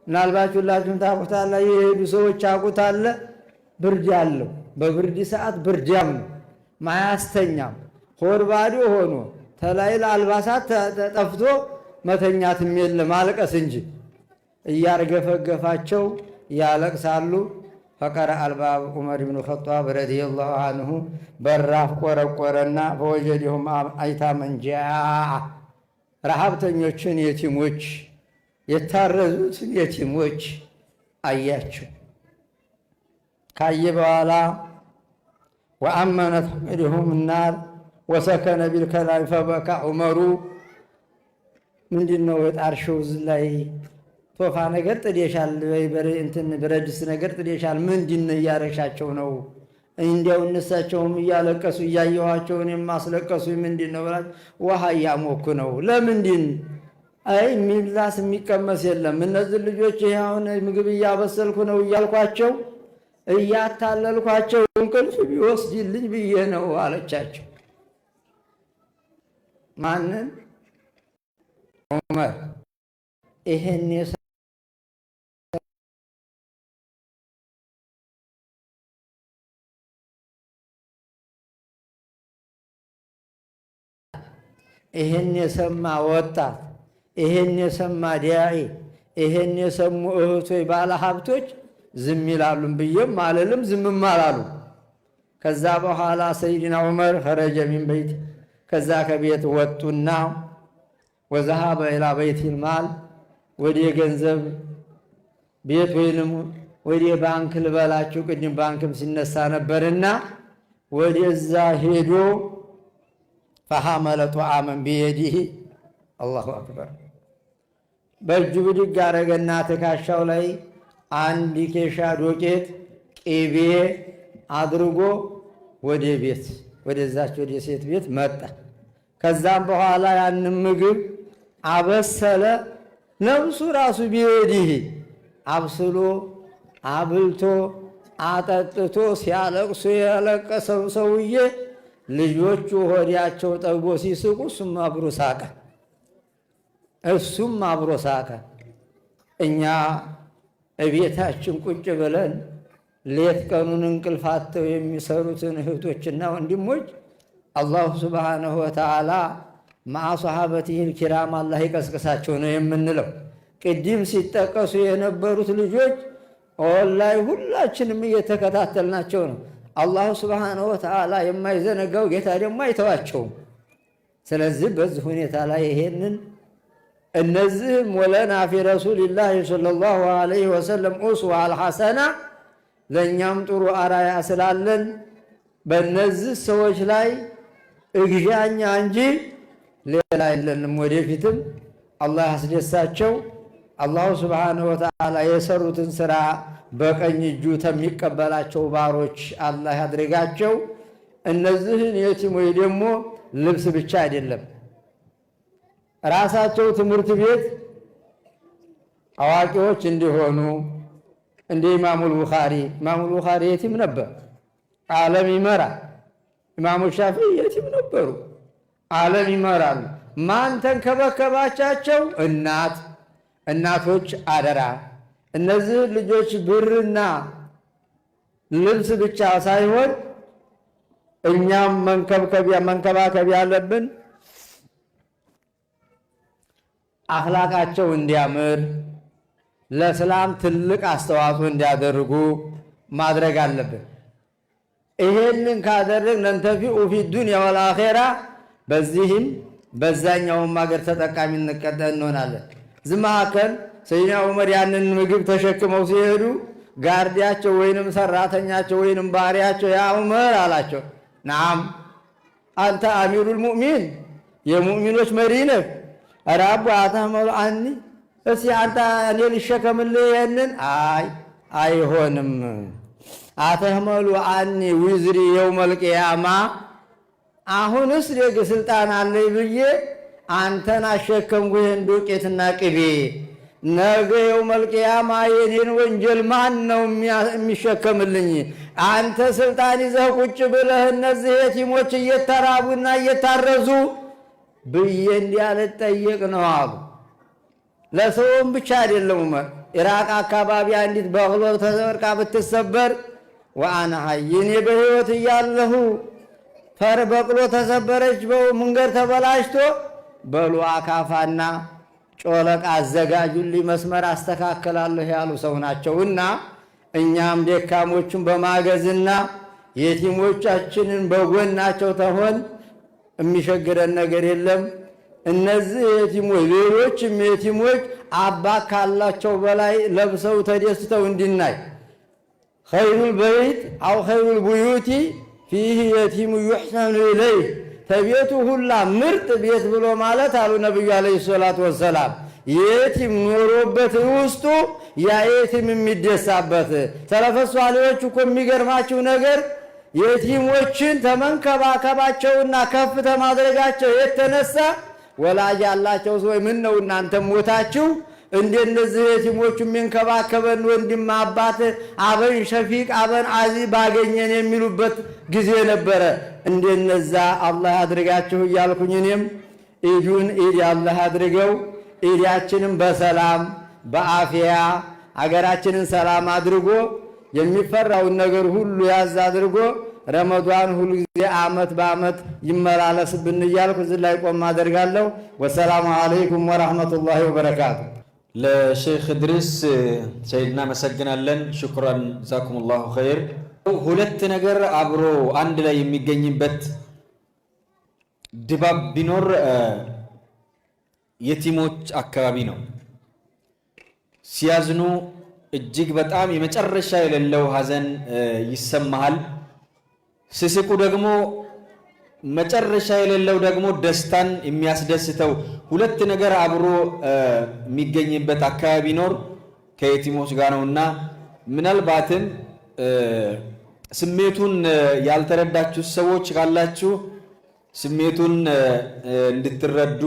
ምናልባት ሁላችሁም ታውቁታላ፣ የሄዱ ሰዎች ያውቁታል። ብርድ አለው። በብርድ ሰዓት ብርዳም ነው፣ ማያስተኛም። ሆድ ባዶ ሆኖ ተላይል አልባሳት ተጠፍቶ መተኛትም የለ፣ ማልቀስ እንጂ። እያርገፈገፋቸው ያለቅሳሉ። ፈቀረ አልባብ ዑመር ብኑ ኸጧብ ረዲየላሁ አንሁ በራፍ ቆረቆረና ፈወጀዲሁም አይታመን ጃዓ፣ ረሃብተኞችን የቲሞች የታረዙትን የቲሞች አያቸው። ካየ በኋላ ወአመነት ሑመድሁም ናር ወሰከነ ቢልከላም ፈበካ ዑመሩ። ምንድን ነው የጣርሽው? ላይ ቶፋ ነገር ጥዴሻል ወይ እንትን ብረድስ ነገር ጥዴሻል? ምንድን እያረሻቸው ነው? እንዲያው እነሳቸውም እያለቀሱ እያየኋቸው እኔም ማስለቀሱ ምንድን ነው ብላችሁ ውሃ እያሞኩ ነው። ለምንድን? አይ የሚላስ የሚቀመስ የለም። እነዚህ ልጆች ይሄ አሁን ምግብ እያበሰልኩ ነው እያልኳቸው እያታለልኳቸው እንቅልፍ ቢወስድልኝ ብዬ ነው አለቻቸው። ማንን? ዑመር ይሄን የሰማ ወጣት፣ ይሄን የሰማ ዲያኢ፣ ይሄን የሰሙ እህቶች ባለ ሀብቶች ዝም ይላሉም ብዬም አልልም፣ ዝምም አላሉ። ከዛ በኋላ ሰይድና ዑመር ኸረጀ ሚን በይት፣ ከዛ ከቤት ወጡና ወዘሃበ ኢላ በይቲል ማል፣ ወደ ገንዘብ ቤት ወይንም ወደ ባንክ ልበላችሁ፣ ቅድም ባንክም ሲነሳ ነበርና ወደዛ ሄዶ ፈሐመለ ጧዓመን ቢየዲህ፣ አላሁ አክበር፣ በእጁ ብድግ አረገና ትከሻው ላይ አንድ ኬሻ ዶቄት ቅቤ አድርጎ ወደ ቤት ወደዛች ወደ ሴት ቤት መጣ። ከዛም በኋላ ያንን ምግብ አበሰለ። ነብሱ ራሱ ቢየዲህ አብስሎ አብልቶ አጠጥቶ ሲያለቅሱ ያለቀሰው ሰውዬ ልጆቹ ሆዲያቸው ጠግቦ ሲስቁ እሱም አብሮ ሳቀ። እኛ እቤታችን ቁጭ ብለን ሌት ቀኑን እንቅልፋተው የሚሰሩትን እህቶችና ወንድሞች አላሁ ሱብሓነሁ ወተዓላ መዓ ሰሓበቲሂል ኪራም አላህ ይቀስቅሳቸው ነው የምንለው። ቅድም ሲጠቀሱ የነበሩት ልጆች ወላሂ ሁላችንም እየተከታተልናቸው ነው። አላሁ ሱብሓነሁ ወተዓላ የማይዘነጋው ጌታ ደግሞ አይተዋቸውም። ስለዚህ በዚህ ሁኔታ ላይ ይሄንን እነዚህም ወለና ፊ ረሱሊላህ ሰለላሁ ዐለይሂ ወሰለም ኡስዋ አልሐሰና ለእኛም ጥሩ አራያ ስላለን በእነዚህ ሰዎች ላይ እግዣኛ እንጂ ሌላ የለንም። ወደፊትም አላህ ያስደሳቸው። አላሁ ሱብሓነሁ ወተዓላ የሰሩትን ስራ በቀኝ እጁ ከሚቀበላቸው ባሮች አላህ ያድርጋቸው። እነዚህን የቲሞች ደግሞ ልብስ ብቻ አይደለም፣ ራሳቸው ትምህርት ቤት አዋቂዎች እንዲሆኑ እንደ ኢማሙል ቡኻሪ የቲም ነበር፣ ዓለም ይመራል። ኢማሙ ሻፊዒ የቲም ነበሩ፣ ዓለም ይመራሉ። ማን ተንከባከባቻቸው? እናቶች አደራ። እነዚህ ልጆች ብርና ልብስ ብቻ ሳይሆን እኛም መንከባከብ ያለብን አኽላቃቸው እንዲያምር፣ ለእስላም ትልቅ አስተዋጽኦ እንዲያደርጉ ማድረግ አለብን። ይሄንን ካደረግን ነንተፊዑ ፊ ዱንያ ወልአኺራ፣ በዚህም በዛኛውም ሀገር ተጠቃሚ እንሆናለን። እዚህ መካከል ሰይድና ዑመር ያንን ምግብ ተሸክመው ሲሄዱ ጋርዲያቸው ወይንም ሰራተኛቸው ወይንም ባሪያቸው ያ ዑመር አላቸው፣ ናም አንተ አሚሩል ሙእሚን የሙእሚኖች መሪ ነህ። ኧረ አቡ አተህመሉ አኒ፣ እስኪ አንተ እኔ ልሸከምልህ ይሄንን? አይሆንም። አተህመሉ አኒ ዊዝሪ የውመል ቂያማ፣ አሁንስ ደግ ስልጣን አለኝ ብዬ አንተን አሸከምኩ ይህን ዱቄትና ቅቤ። ነገ የውመል ቂያማ የኔን ወንጀል ማን ነው የሚሸከምልኝ? አንተ ስልጣን ይዘህ ቁጭ ብለህ እነዚህ የቲሞች እየተራቡና እየታረዙ ብዬ እንዲያልጠየቅ ነው አሉ። ለሰውም ብቻ አይደለም ዑመር፣ ኢራቅ አካባቢ አንዲት በቅሎ ተሰርቃ ብትሰበር ወአና ሐይ፣ እኔ በህይወት እያለሁ ፈር በቅሎ ተሰበረች፣ መንገድ ተበላሽቶ በሉ አካፋና ጮለቃ አዘጋጁልኝ፣ መስመር አስተካከላለሁ ያሉ ሰው ናቸውና እኛም ደካሞቹን በማገዝና የቲሞቻችንን በጎናቸው ተሆን የሚሸግረን ነገር የለም። እነዚህ የቲሞች ሌሎችም የቲሞች አባት ካላቸው በላይ ለብሰው ተደስተው እንድናይ ኸይሩል በይት አው ኸይሩል ቡዩቲ ፊህ የቲሙ ዩሕሰኑ ኢለይህ፣ ተቤቱ ሁላ ምርጥ ቤት ብሎ ማለት አሉ ነቢዩ ዓለይሂ ሰላቱ ወሰላም። የቲም ኖሮበት ውስጡ ያ የቲም የሚደሳበት። ሰለፈ ሷሊሆች እኮ የሚገርማችሁ ነገር የቲሞችን ተመንከባከባቸውና ከፍ ተማድረጋቸው የተነሳ ወላጅ ያላቸው ሰዎች ምን ነው እናንተ ሞታችሁ እንደነዚህ የቲሞቹ የሚንከባከበን ወንድም አባት አበን ሸፊቅ አበን አዚ ባገኘን የሚሉበት ጊዜ ነበረ። እንደነዛ አላህ ያድርጋችሁ እያልኩኝ እኔም ኢዱን ኢድ አላህ አድርገው ኢዳችንን በሰላም በአፊያ አገራችንን ሰላም አድርጎ የሚፈራውን ነገር ሁሉ ያዝ አድርጎ ረመዷን ሁሉ ጊዜ ዓመት በዓመት ይመላለስብን እያልኩ እዚህ ላይ ቆም አደርጋለሁ። ወሰላሙ አለይኩም ወራህመቱላሂ ወበረካቱ። ለሼክ ኢድሪስ ሰይድ እናመሰግናለን። ሽኩራን ጀዛኩሙላሁ ኸይር። ሁለት ነገር አብሮ አንድ ላይ የሚገኝበት ድባብ ቢኖር የቲሞች አካባቢ ነው። ሲያዝኑ እጅግ በጣም የመጨረሻ የሌለው ሀዘን ይሰማሃል። ሲስቁ ደግሞ መጨረሻ የሌለው ደግሞ ደስታን የሚያስደስተው ሁለት ነገር አብሮ የሚገኝበት አካባቢ ቢኖር ከየቲሞች ጋር ነውና ምናልባትም ስሜቱን ያልተረዳችሁ ሰዎች ካላችሁ ስሜቱን እንድትረዱ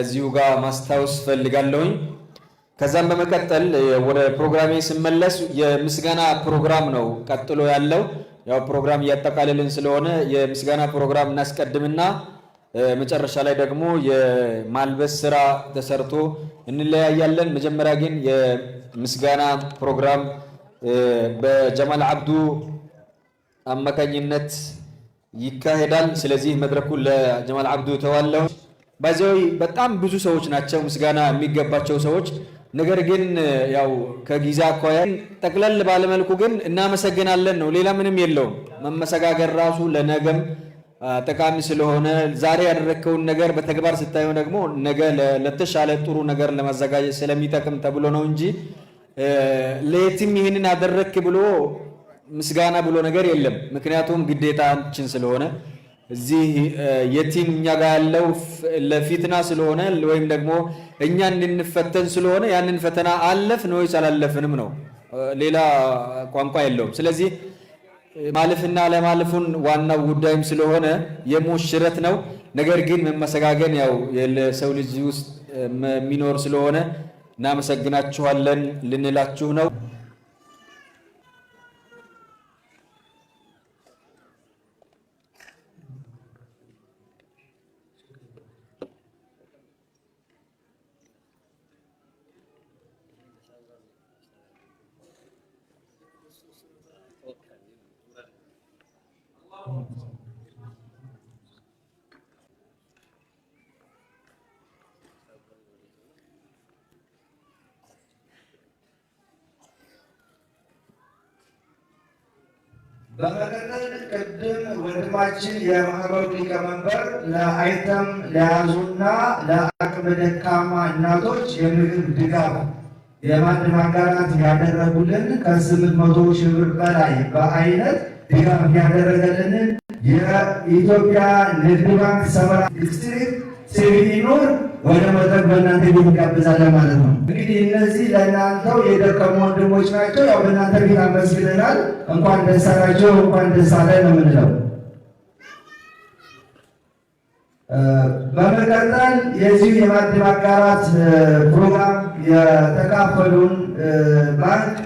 እዚሁ ጋር ማስታወስ ፈልጋለሁኝ። ከዛም በመቀጠል ወደ ፕሮግራሜ ስመለስ የምስጋና ፕሮግራም ነው ቀጥሎ ያለው። ያው ፕሮግራም እያጠቃለልን ስለሆነ የምስጋና ፕሮግራም እናስቀድምና መጨረሻ ላይ ደግሞ የማልበስ ስራ ተሰርቶ እንለያያለን። መጀመሪያ ግን የምስጋና ፕሮግራም በጀማል አብዱ አማካኝነት ይካሄዳል። ስለዚህ መድረኩን ለጀማል አብዱ ተዋለው። ባይዘው በጣም ብዙ ሰዎች ናቸው ምስጋና የሚገባቸው ሰዎች። ነገር ግን ያው ከጊዜ አኳያ ጠቅለል ባለመልኩ ግን እናመሰግናለን ነው፣ ሌላ ምንም የለውም። መመሰጋገር ራሱ ለነገም ጠቃሚ ስለሆነ ዛሬ ያደረከውን ነገር በተግባር ስታየው ደግሞ ነገ ለተሻለ ጥሩ ነገር ለማዘጋጀት ስለሚጠቅም ተብሎ ነው እንጂ ለየትም ይህንን አደረክ ብሎ ምስጋና ብሎ ነገር የለም። ምክንያቱም ግዴታችን ስለሆነ እዚህ የቲም እኛ ጋር ያለው ለፊትና ስለሆነ ወይም ደግሞ እኛ እንድንፈተን ስለሆነ ያንን ፈተና አለፍን ወይስ አላለፍንም ነው፣ ሌላ ቋንቋ የለውም። ስለዚህ ማለፍና ለማለፉን ዋናው ጉዳይም ስለሆነ የሙሽረት ነው። ነገር ግን መመሰጋገን ያው የሰው ልጅ ውስጥ የሚኖር ስለሆነ እናመሰግናችኋለን ልንላችሁ ነው። በመቀጠል ቅድም ወንድማችን የማህበሩ ሊቀመንበር ለአይተም ለያዙና ለአቅመ ደካማ እናቶች የምግብ ድጋፍ የማዕድ ማጋራት ያደረጉልን ከ800 ሺህ ብር በላይ በአይነት ድጋፍ ያደረገልንን የኢትዮጵያ ንግድ ባንክ ሰመራ ዲስትሪክት ሲቪል ኑር ወደ መድረክ በእናንተ ቤት እንጋብዛለን ማለት ነው። እንግዲህ እነዚህ ለእናንተው የደከሙ ወንድሞች ናቸው። ያው በእናንተ ቤት አመስግነናል። እንኳን ደስ አላቸው፣ እንኳን ደስ አለን ነው የምንለው። በመቀጠል የዚሁ የማዕድ ማጋራት ፕሮግራም የተካፈሉን ባንክ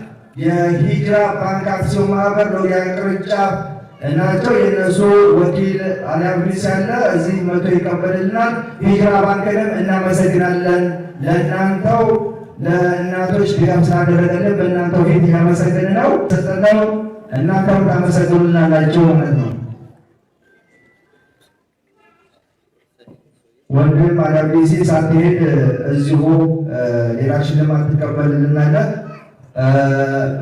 የሂጅራ ባንክ አክሲዮን ማህበር ነው ቅርንጫፍ እናቸው። የነሱ ወኪል አሊያብሪስ ያለ እዚህ መቶ ይቀበልልናል። ሂጅራ ባንክንም እናመሰግናለን። ለእናንተው ለእናቶች ድጋፍ ስላደረገልን በእናንተው ፊት እያመሰግን ነው ሰጠነው። እናንተው ታመሰግኑናላችሁ ማለት ነው። ወንድም አሊያብሪስ ሳትሄድ እዚሁ ሌላ ሽልማት ትቀበልልናለህ።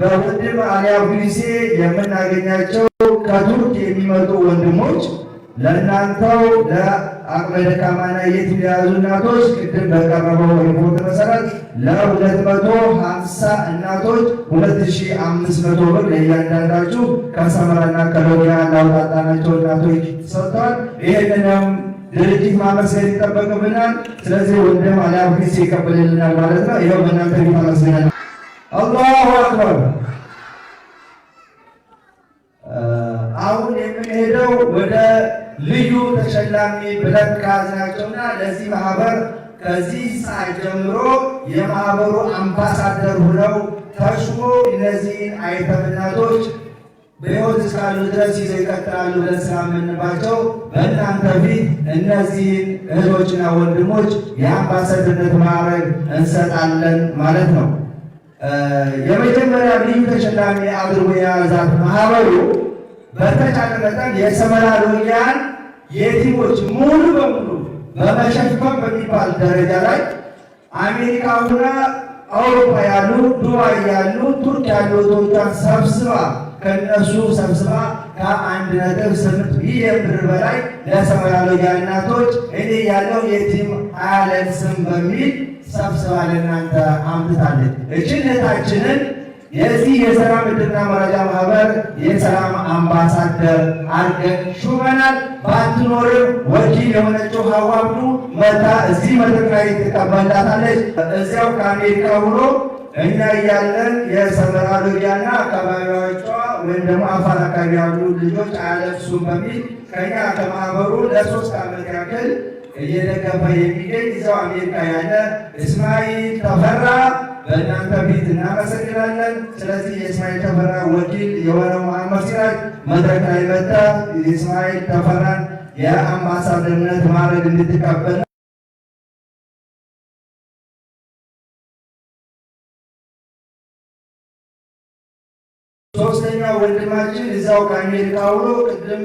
በወንድም አሊያብሪስ የምናገኛቸው ከቱርክ የሚመጡ ወንድሞች ለእናንተው ለአቅመ ደካማና የቲም የያዙ እናቶች ቅድም በቀረበው ሪፖርት መሰረት ለ250 እናቶች 2500 ብር ለእያንዳንዳችሁ ከሰመራና ከሎጊያ ላውጣጣናቸው እናቶች ተሰጥቷል። ይህንንም ድርጅት ማመስገን ይጠበቅብናል። ስለዚህ ወንድም አሊያብሪስ ይቀበልልናል ማለት ነው። ይኸው በእናንተ ፊት አመስግናል። አላሁ አክበር። አሁን የምንሄደው ወደ ልዩ ተሸላሚ ብለን ከያዝናቸውና ለዚህ ማህበር ከዚህ ሰዓት ጀምሮ የማህበሩ አምባሳደር ሆነው ተሽሞ እነዚህን አይተም እናቶች በሕይወት እስካሉ ድረስ ይዘው ይቀጥላሉ ብለን ስላመንባቸው በእናንተ ፊት እነዚህን እህቶችና ወንድሞች የአምባሳደርነት ማዕረግ እንሰጣለን ማለት ነው። የመጀመሪያ ልዩ ተሸላሚ አድርጎ የያዛት ማህበሩ በተቻለ መጠን የሰመራ ሎጊያን የቲሞች ሙሉ በሙሉ በመሸፈን በሚባል ደረጃ ላይ አሜሪካ ሆና አውሮፓ ያሉ፣ ዱባይ ያሉ፣ ቱርክ ያሉ እህቶቿን ሰብስባ ከነሱ ሰብስባ ከ1.8 ቢሊዮን ብር በላይ ለሰመራ ሎጊያ እናቶች እኔ ያለው የቲም አያለቅስም በሚል ሰብስባ ለእናንተ አምጥታለች። እችን እህታችንን የዚህ የሰላም ዕድልና መረጃ ማህበር የሰላም አምባሳደር አድርገን ሹመናል። ባትኖርም ወኪል የሆነችው ሀዋ አብዱ መታ እዚህ መድረክ ላይ ትቀበላታለች። እዚያው ከአሜሪካ ሆኖ እኛ እያለን የሰመራ ሎጊያና አካባቢዎቿ ወይም ደግሞ አፋር አካባቢ ያሉ ልጆች አያለቅሱም በሚል ከኛ ከማህበሩ ለ3 ዓመት ያክል እየደገፈ የሚገኝ እዛው አሜሪካ ያለ እስማኤል ተፈራ በእናንተ ፊት እናመሰግናለን። ስለዚህ የእስማኤል ተፈራ ወኪል የሆነው መሐመድ ሲራጅ መድረክ ላይ መጣ የእስማኤል ተፈራን የአምባሳደርነት ማዕረግ እንድትቀበል ሶስተኛው ወንድማችን እዛው ከአሜሪካ ውሎ ቅድም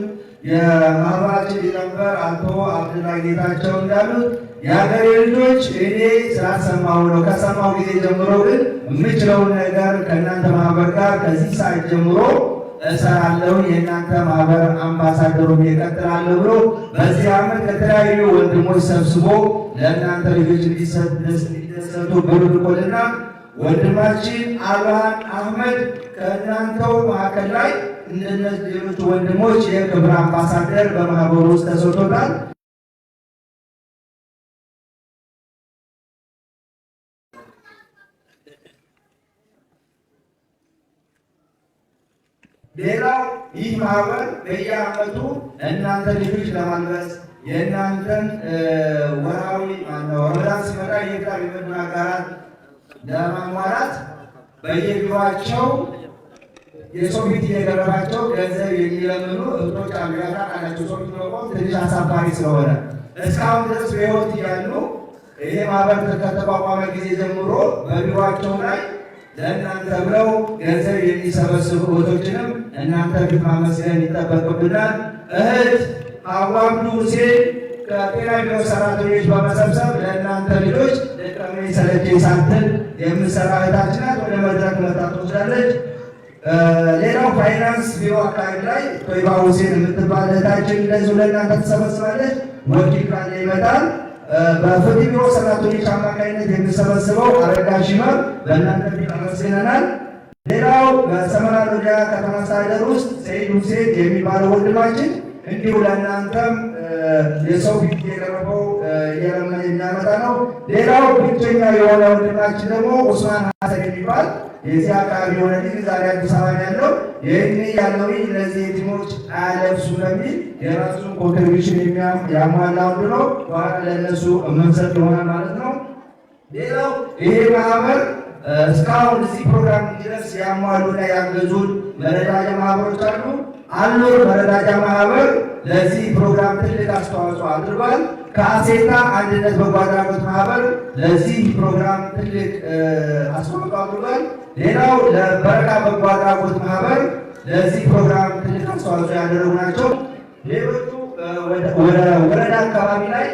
የማህበራችን ሊቀመንበር አቶ አብዱላ ጌታቸው እንዳሉት የሀገሬ ልጆች እኔ ስላሰማሁ ነው። ከሰማሁ ጊዜ ጀምሮ ግን የምችለውን ነገር ከእናንተ ማህበር ጋር ከዚህ ሰዓት ጀምሮ እሰራለሁ፣ የእናንተ ማህበር አምባሳደሩ እቀጥላለሁ ብሎ በዚህ ዓመት ከተለያዩ ወንድሞች ሰብስቦ ለእናንተ ልጆች እንዲደሰቱ ብር ልኮልና ወንድማችን አልዋን አህመድ ከእናንተው መካከል ላይ እንደነዚህ ሌሎች ወንድሞች የክብር አምባሳደር በማህበሩ ውስጥ ተሰጥቶታል። ሌላው ይህ ማህበር በየዓመቱ እናንተ ልጆች ለማልበስ የእናንተን ወራዊ ረመዳን ሲመጣ የፍጣር የመድን አጋራት ለማሟላት በየቢሯቸው የሰው ፊት እየገረባቸው ገንዘብ የሚለምኑ እህቶች አሉ። ያቃቃላቸው ሰው ፊት መቆም ትንሽ አሳፋሪ ስለሆነ እስካሁን ድረስ በሕይወት እያሉ ይሄ ማህበር ከተቋቋመ ጊዜ ጀምሮ በቢሯቸው ላይ ለእናንተ ብለው ገንዘብ የሚሰበስቡ እህቶችንም እናንተ ፊት ማመስገን ይጠበቅብናል። እህት ሀዋ አብዱ ሁሴን ከጤና ቢሮ ሰራተኞች በመሰብሰብ ለእናንተ ልጆች ደቀመኝ ሰለቸኝ ሳትል የምትሰራ እህታችን ናት። ወደ መድረክ መጣ ትወስዳለች። ሌላው ፋይናንስ ቢሮ አካባቢ ላይ ቶይባ ሁሴን የምትባል እህታችን እንደዚሁ ለእናንተ ትሰበስባለች። ወኪል ካለ ይመጣል። በፍትህ ቢሮ ሰራተኞች አማካኝነት የሚሰበስበው አረጋ ሽመር በእናንተ ፊት አመስግነናል። ሌላው በሰመራ ሎጊያ ከተማ አስተዳደር ውስጥ ሰይድ ሁሴን የሚባለው ወንድማችን እንዲሁ ለእናንተም የሰው ፊት የቀረበው እየለመነ የሚያመጣ ነው። ሌላው ብቸኛ የሆነ ወንድማችን ደግሞ ኡስማን ሀሰን የሚባል የዚህ አካባቢ የሆነ ልጅ ዛሬ አዲስ አበባ ያለው ይህን ያለው እነዚህ የቲሞች አያለብሱ በሚል የራሱን ኮንትሪቢሽን ያሟላ ወንድ ነው። በኋላ ለእነሱ የምንሰጥ ይሆናል ማለት ነው። ሌላው ይሄ ማህበር እስካሁን እዚህ ፕሮግራም እንዲደርስ ያሟሉና ያገዙን መረዳጃ ማህበሮች አሉ። አሉር መረዳጃ ማህበር ለዚህ ፕሮግራም ትልቅ አስተዋጽኦ አድርጓል። ከአሴታ አንድነት በጎ አድራጎት ማህበር ለዚህ ፕሮግራም ትልቅ አስተዋጽኦ አድርጓል። ሌላው ለበረካ በጎ አድራጎት ማህበር ለዚህ ፕሮግራም ትልቅ አስተዋጽኦ ያደረጉ ናቸው። ሌሎቹ ወደ ወረዳ አካባቢ ላይ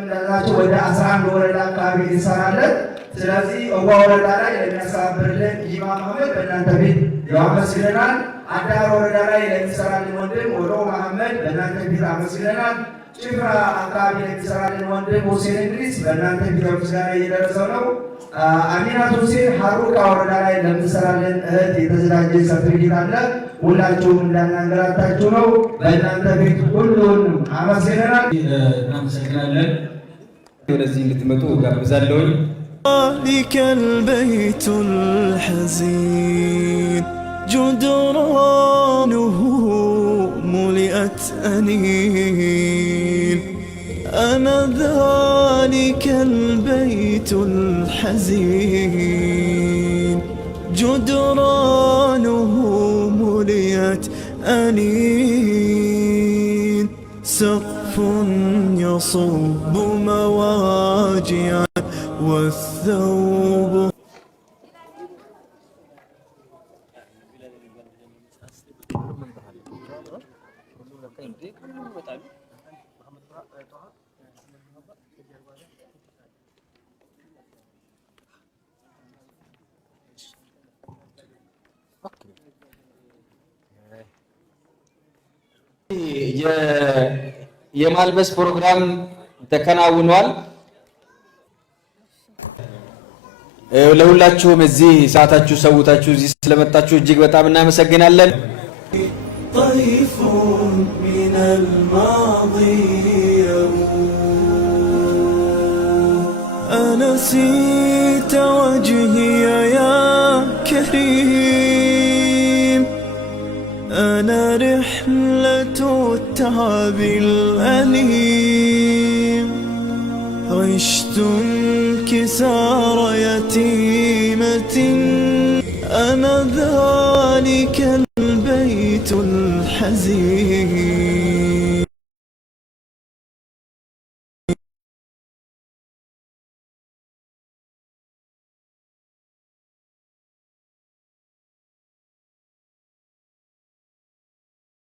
እንዳላቸው ወደ 11 ወረዳ አካባቢ እንሰራለን። ስለዚህ እዋ ወረዳ ላይ ለሚያስተባብርልን ኢማም አህመድ በእናንተ ቤት ያመስግነናል። አዳር ወረዳ ላይ ለሚሰራልን ወንድም ወሎ መሐመድ በእናንተ ፊት አመስግነናል። ጭፍራ አካባቢ ለሚሰራልን ወንድም ሁሴን እንድሪስ በእናንተ ፊት ምስጋና እየደረሰው ነው። አሚናት ሁሴን ሀሩቃ ወረዳ ላይ ለምትሰራልን እህት የተዘጋጀ ሰርቲፊኬት አለ። ሁላችሁም እንዳናገራታችሁ ነው። በእናንተ ፊት ሁሉንም አመስግነናል። እናመሰግናለን። ወደዚህ እንድትመጡ ጋብዛለሁኝ። ذلك البيت الحزين جدرانه ملئت أنين أنا ذلك البيت الحزين جدرانه ملئت أنين سقف يصب مواجعا والثوب የማልበስ ፕሮግራም ተከናውኗል። ለሁላችሁም እዚህ ሰዓታችሁ ሰውታችሁ እዚህ ስለመጣችሁ እጅግ በጣም እናመሰግናለን። طيف من الماضي أنسيت وجهي يا كريم أنا رحلة التعب الأليم عشت انكسار يتيمة أنا ذلك البيت الحزين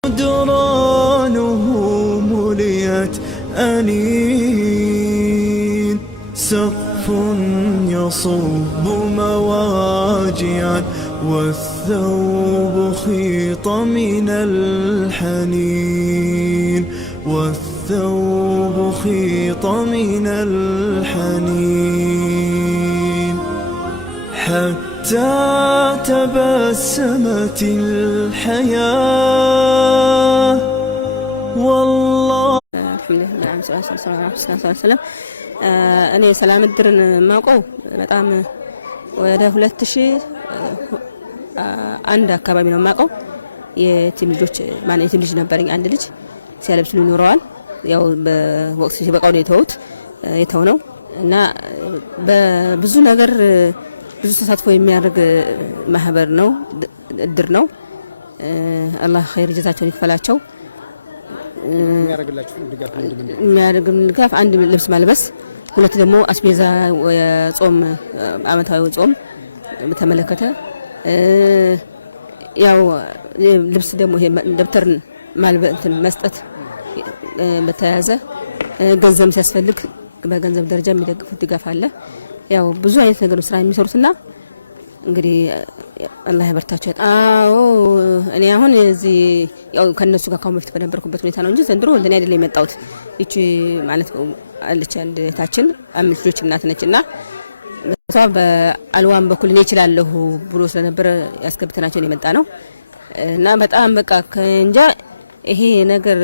درانه مليت أنين سقف يصب مواجعا والثوب خيط من الحنين والثوب خيط من الحنين حتى تبسمت الحياة والله الحمد لله صلى الله عليه وسلم እኔ ሰላም እድርን ማውቀው በጣም ወደ 2001 አካባቢ ነው ማውቀው። የቲም ልጆች ማን የቲም ልጅ ነበርኝ። አንድ ልጅ ሲያለብሱኝ ኖረዋል። ያው በወቅቱ ሲበቃው ነው የተውነው እና በብዙ ነገር ብዙ ተሳትፎ የሚያደርግ ማህበር ነው፣ እድር ነው። አላህ ኸይር ጀዛቸውን ይክፈላቸው። የሚያደርግልን ድጋፍ አንድ ልብስ ማልበስ፣ ሁለት ደግሞ አስቤዛ የጾም አመታዊ ጾም በተመለከተ ያው ልብስ ደግሞ ይሄ ደብተር ማልበትን መስጠት በተያያዘ ገንዘብ ሲያስፈልግ በገንዘብ ደረጃ የሚደግፉት ድጋፍ አለ። ያው ብዙ አይነት ነገር ስራ የሚሰሩትና እንግዲህ አላህ ያበርታቸው። አዎ እኔ አሁን እዚህ ያው ከነሱ ጋር ካምፍት በነበርኩበት ሁኔታ ነው እንጂ ዘንድሮ ለኔ አይደለም የመጣሁት። እቺ ማለት አለች አንድ ታችን አምስት ልጆች እናት ነችና እሷ በአልዋን በኩል እኔ እችላለሁ ብሎ ስለነበረ ያስገብተናቸው ነው የመጣ ነው እና በጣም በቃ ከእንጃ ይሄ ነገር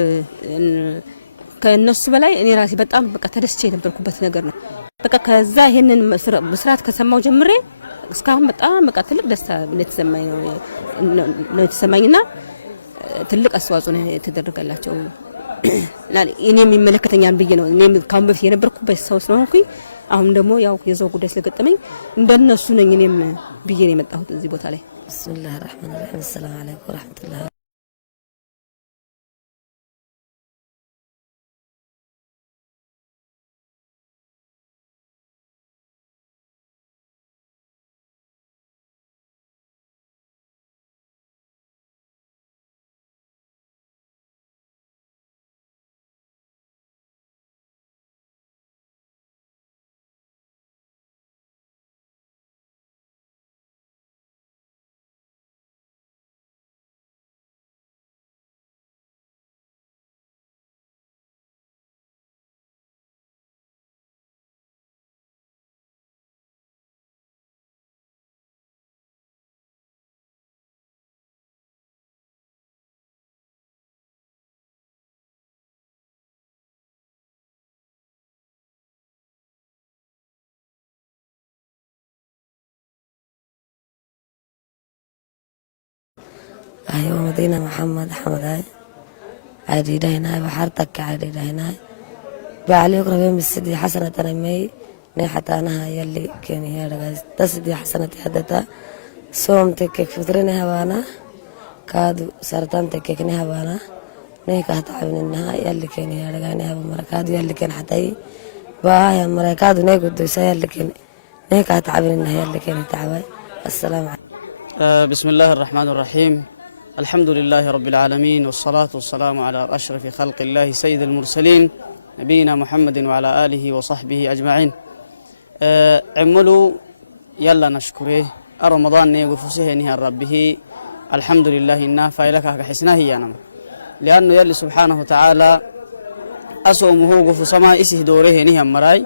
ከነሱ በላይ እኔ ራሴ በጣም በቃ ተደስቼ የነበርኩበት ነገር ነው። በቃ ከዛ ይሄንን መስራት ከሰማው ጀምሬ እስካሁን በጣም በቃ ትልቅ ደስታ ነው የተሰማኝና ትልቅ አስተዋጽኦ ነው የተደረገላቸው። እኔም የሚመለከተኛል ብዬ ነው እኔም ካሁን በፊት የነበርኩበት ሰው ስለሆንኩኝ አሁን ደግሞ ያው የዛው ጉዳይ ስለገጠመኝ እንደነሱ ነኝ እኔም ብዬ ነው የመጣሁት እዚህ ቦታ ላይ። ቢስሚላሂ ረህማኒ ረሂም ሰላም አለይኩም ወራህመቱላሂ أيوة مدينة محمد حمد هاي عديدة هنا بحارتك عديدة هنا بعلي يقرب يوم السدي حسنة تنمي نيحة أنا يلي كان هي رجال تسدي حسنة حدتها صومتك فطرنا هوانا مركادو سرطان تككني هبانا نيكا تعبنها يلي كان يرجعني هبا مركادو يلي كان حتى بايا مركادو نيكو دوسا يلي كان نيكا تعبنها يلي كان تعبي. السلام عليكم. بسم الله الرحمن الرحيم. الحمد لله رب العالمين والصلاة والسلام على أشرف خلق الله سيد المرسلين نبينا محمد وعلى آله وصحبه أجمعين. عملوا يلا نشكره رمضان نيجو فسيه نهار ربه الحمد لله إنا فايلك حسناه يانم لأنه يلي سبحانه وتعالى أصومه قفو سما إسه دوره نهم مراي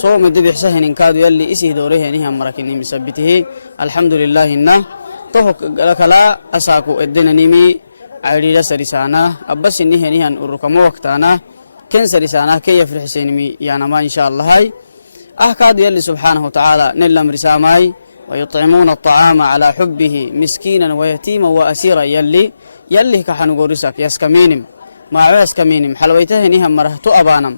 صوم الدب حسه نكاد يلي إسه دوره نهم مراكني مسبته الحمد لله إنا توك لك لا أساكو الدين نيمي عريضة سرسانا أبس إنه نهن أركم وقتانا كن سرسانا كي يفرح سينمي يانما إن شاء الله هاي أحكاد يلي سبحانه وتعالى نلم رساماي ويطعمون الطعام على حبه مسكينا ويتيما وأسيرا يلي كحنو قرسك يسكمينم ما يسكمينم حلويته نهم مرهتو أبانم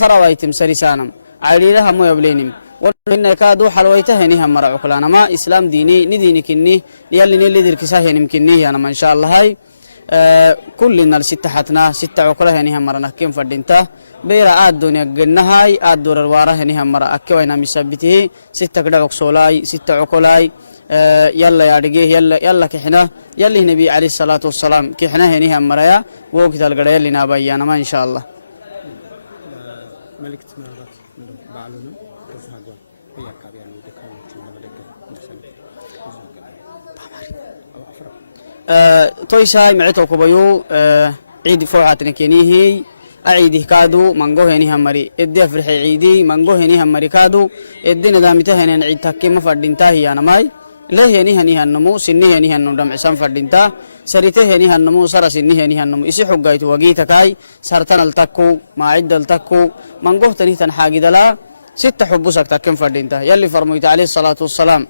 سروايتم سرسانم عيلها مو يبلينم وإن كادو حلويته نهم مرع كلانا ما إسلام ديني نديني كني يلي نلي دركساه نمكنني أنا ما إن شاء الله هاي كلنا الستة حتنا ستة عقله نهم مرنا كم فردينته بيرا الدنيا جنهاي الدور الواره نهم مرا أكوينا مسبته ستة كده عقصولاي ستة عقولاي يلا يا رجيه يلا كحنا يلي النبي عليه الصلاة والسلام كحنا نهم مريا وقت القرية اللي نبينا ما إن شاء الله. تويساي معتو كبيو عيد فوعتنا كنيه عيده كادو منجو هني همري إدي أفرح عيدي منجو هني همري كادو إدي ندامته هني عيد تكي ما فردينته هي أنا ماي له هني هنمو سني هني هنم دم عسام فردينته سريته هني هنمو سر سني هني هنمو إسي حقايت وجيت كاي سرتنا التكو ما عد التكو منجو تني تنحاجي دلا ست حبوسك تكم فردينته يلي فرميت عليه الصلاة والسلام